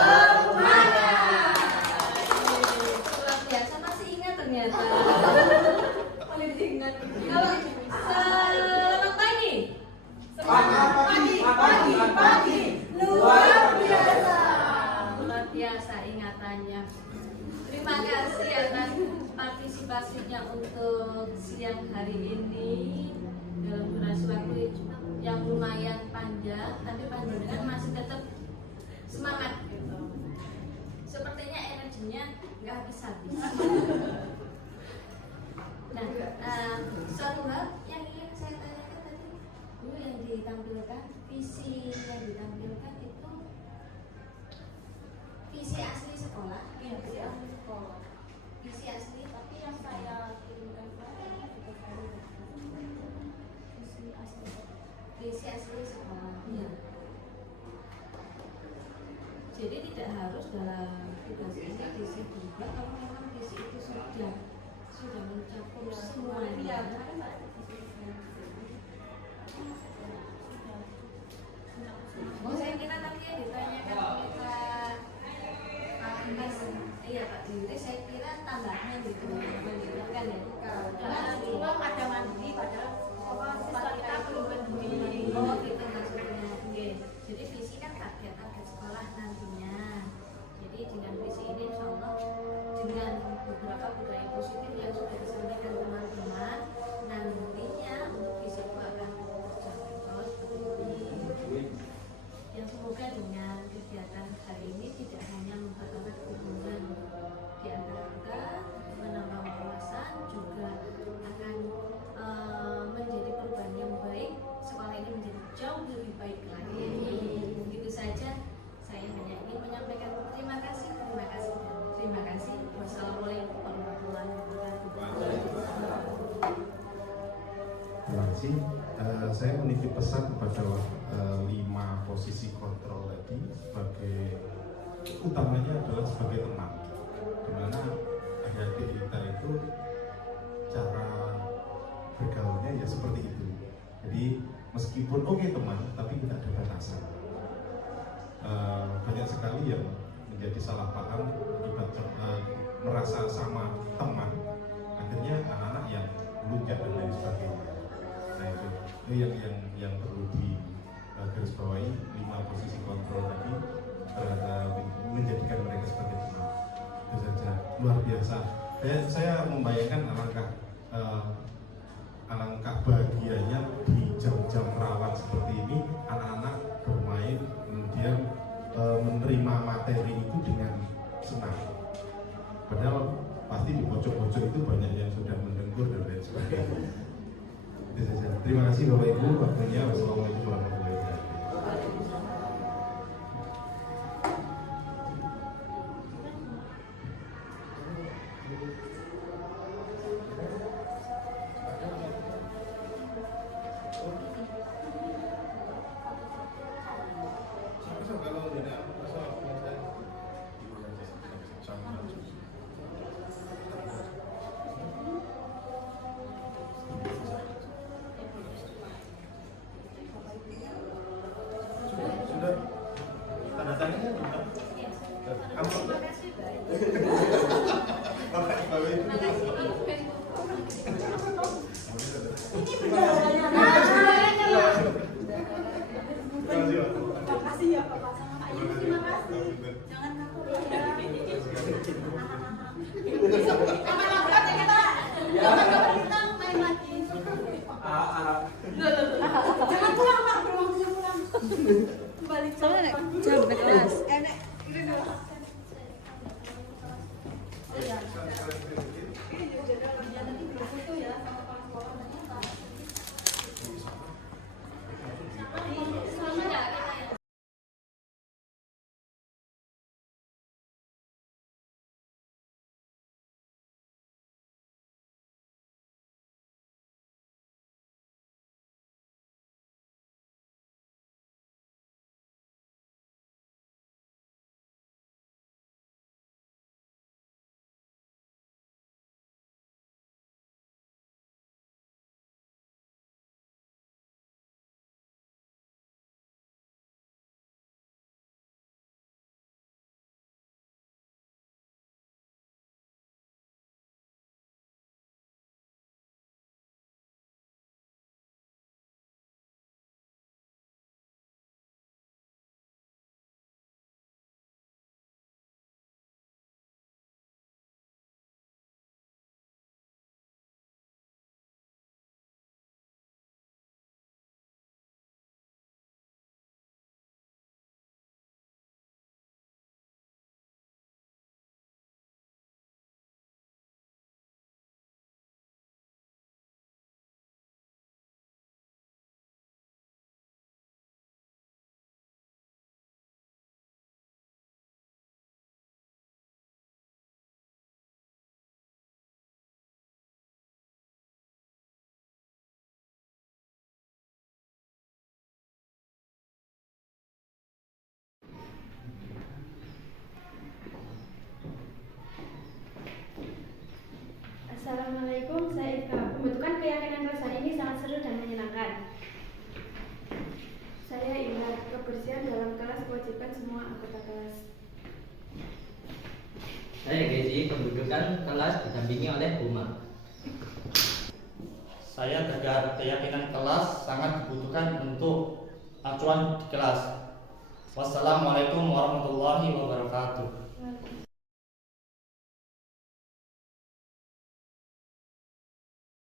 terima kasih atas partisipasinya untuk siang hari ini dalam durasi waktu yang lumayan panjang, tapi panjenengan masih tetap semangat gitu. Sepertinya energinya nggak habis-habis. Nah, suatu hal yang ingin saya tanyakan tadi, dulu yang ditampilkan, visi yang ditampilkan itu visi asli sekolah, ya, visi asli sekolah, visi asli. Tapi yang saya kirimkan visi asli sekolah. Ya. Jadi tidak harus dalam tugas ini visi juga, kalau memang visi itu sudah mencakup semuanya. Saya kira tadi yang ditanyakan oleh Pak Mas, iya Pak Diri, saya kira tambahan gitu, mengingatkan ya. Karena semua pada mandi, padahal siswa kita belum mandi. Oh gitu maksudnya. Jadi visi kan target sekolah nantinya. Jadi dengan visi ini insya Allah dengan beberapa budaya positif yang sudah disampaikan teman-teman, nantinya untuk visi itu akan terus seperti ini. Yang semoga dengan kegiatan hari ini tidak hanya mempererat hubungan di antara kita, menambah wawasan, juga akan menjadi perubahan yang baik. Sekolah ini menjadi jauh lebih baik lagi. Begitu saja. Saya hanya ingin menyampaikan terima kasih. Wassalamualaikum warahmatullahi wabarakatuh. Terima kasih. Saya menitip pesan kepada 5 posisi kontrol tadi sebagai utamanya adalah sebagai teman, dimana adik-adik kita itu cara bergaulnya ya seperti itu. Jadi meskipun oke teman, tapi kita ada batasan. Banyak sekali yang menjadi salah paham akibat merasa sama teman, akhirnya anak-anak yang melunjak dan lain sebagainya. Nah itu yang perlu digarisbawahi 5 posisi kontrol tadi menjadikan mereka sebagai teman. Itu saja, luar biasa. Saya membayangkan alangkah bahagianya di jam-jam rawan seperti ini anak-anak bermain kemudian menerima materi itu dengan senang. Padahal pasti di pojok-pojok itu banyak yang sudah mendengkur dan lain sebagainya. Itu saja. Terima kasih Bapak Ibu waktunya. Wassalamualaikum warahmatullahi wabarakatuh. kelas didampingi oleh Buma. Saya tegar keyakinan kelas sangat dibutuhkan untuk acuan di kelas. Wassalamualaikum warahmatullahi wabarakatuh.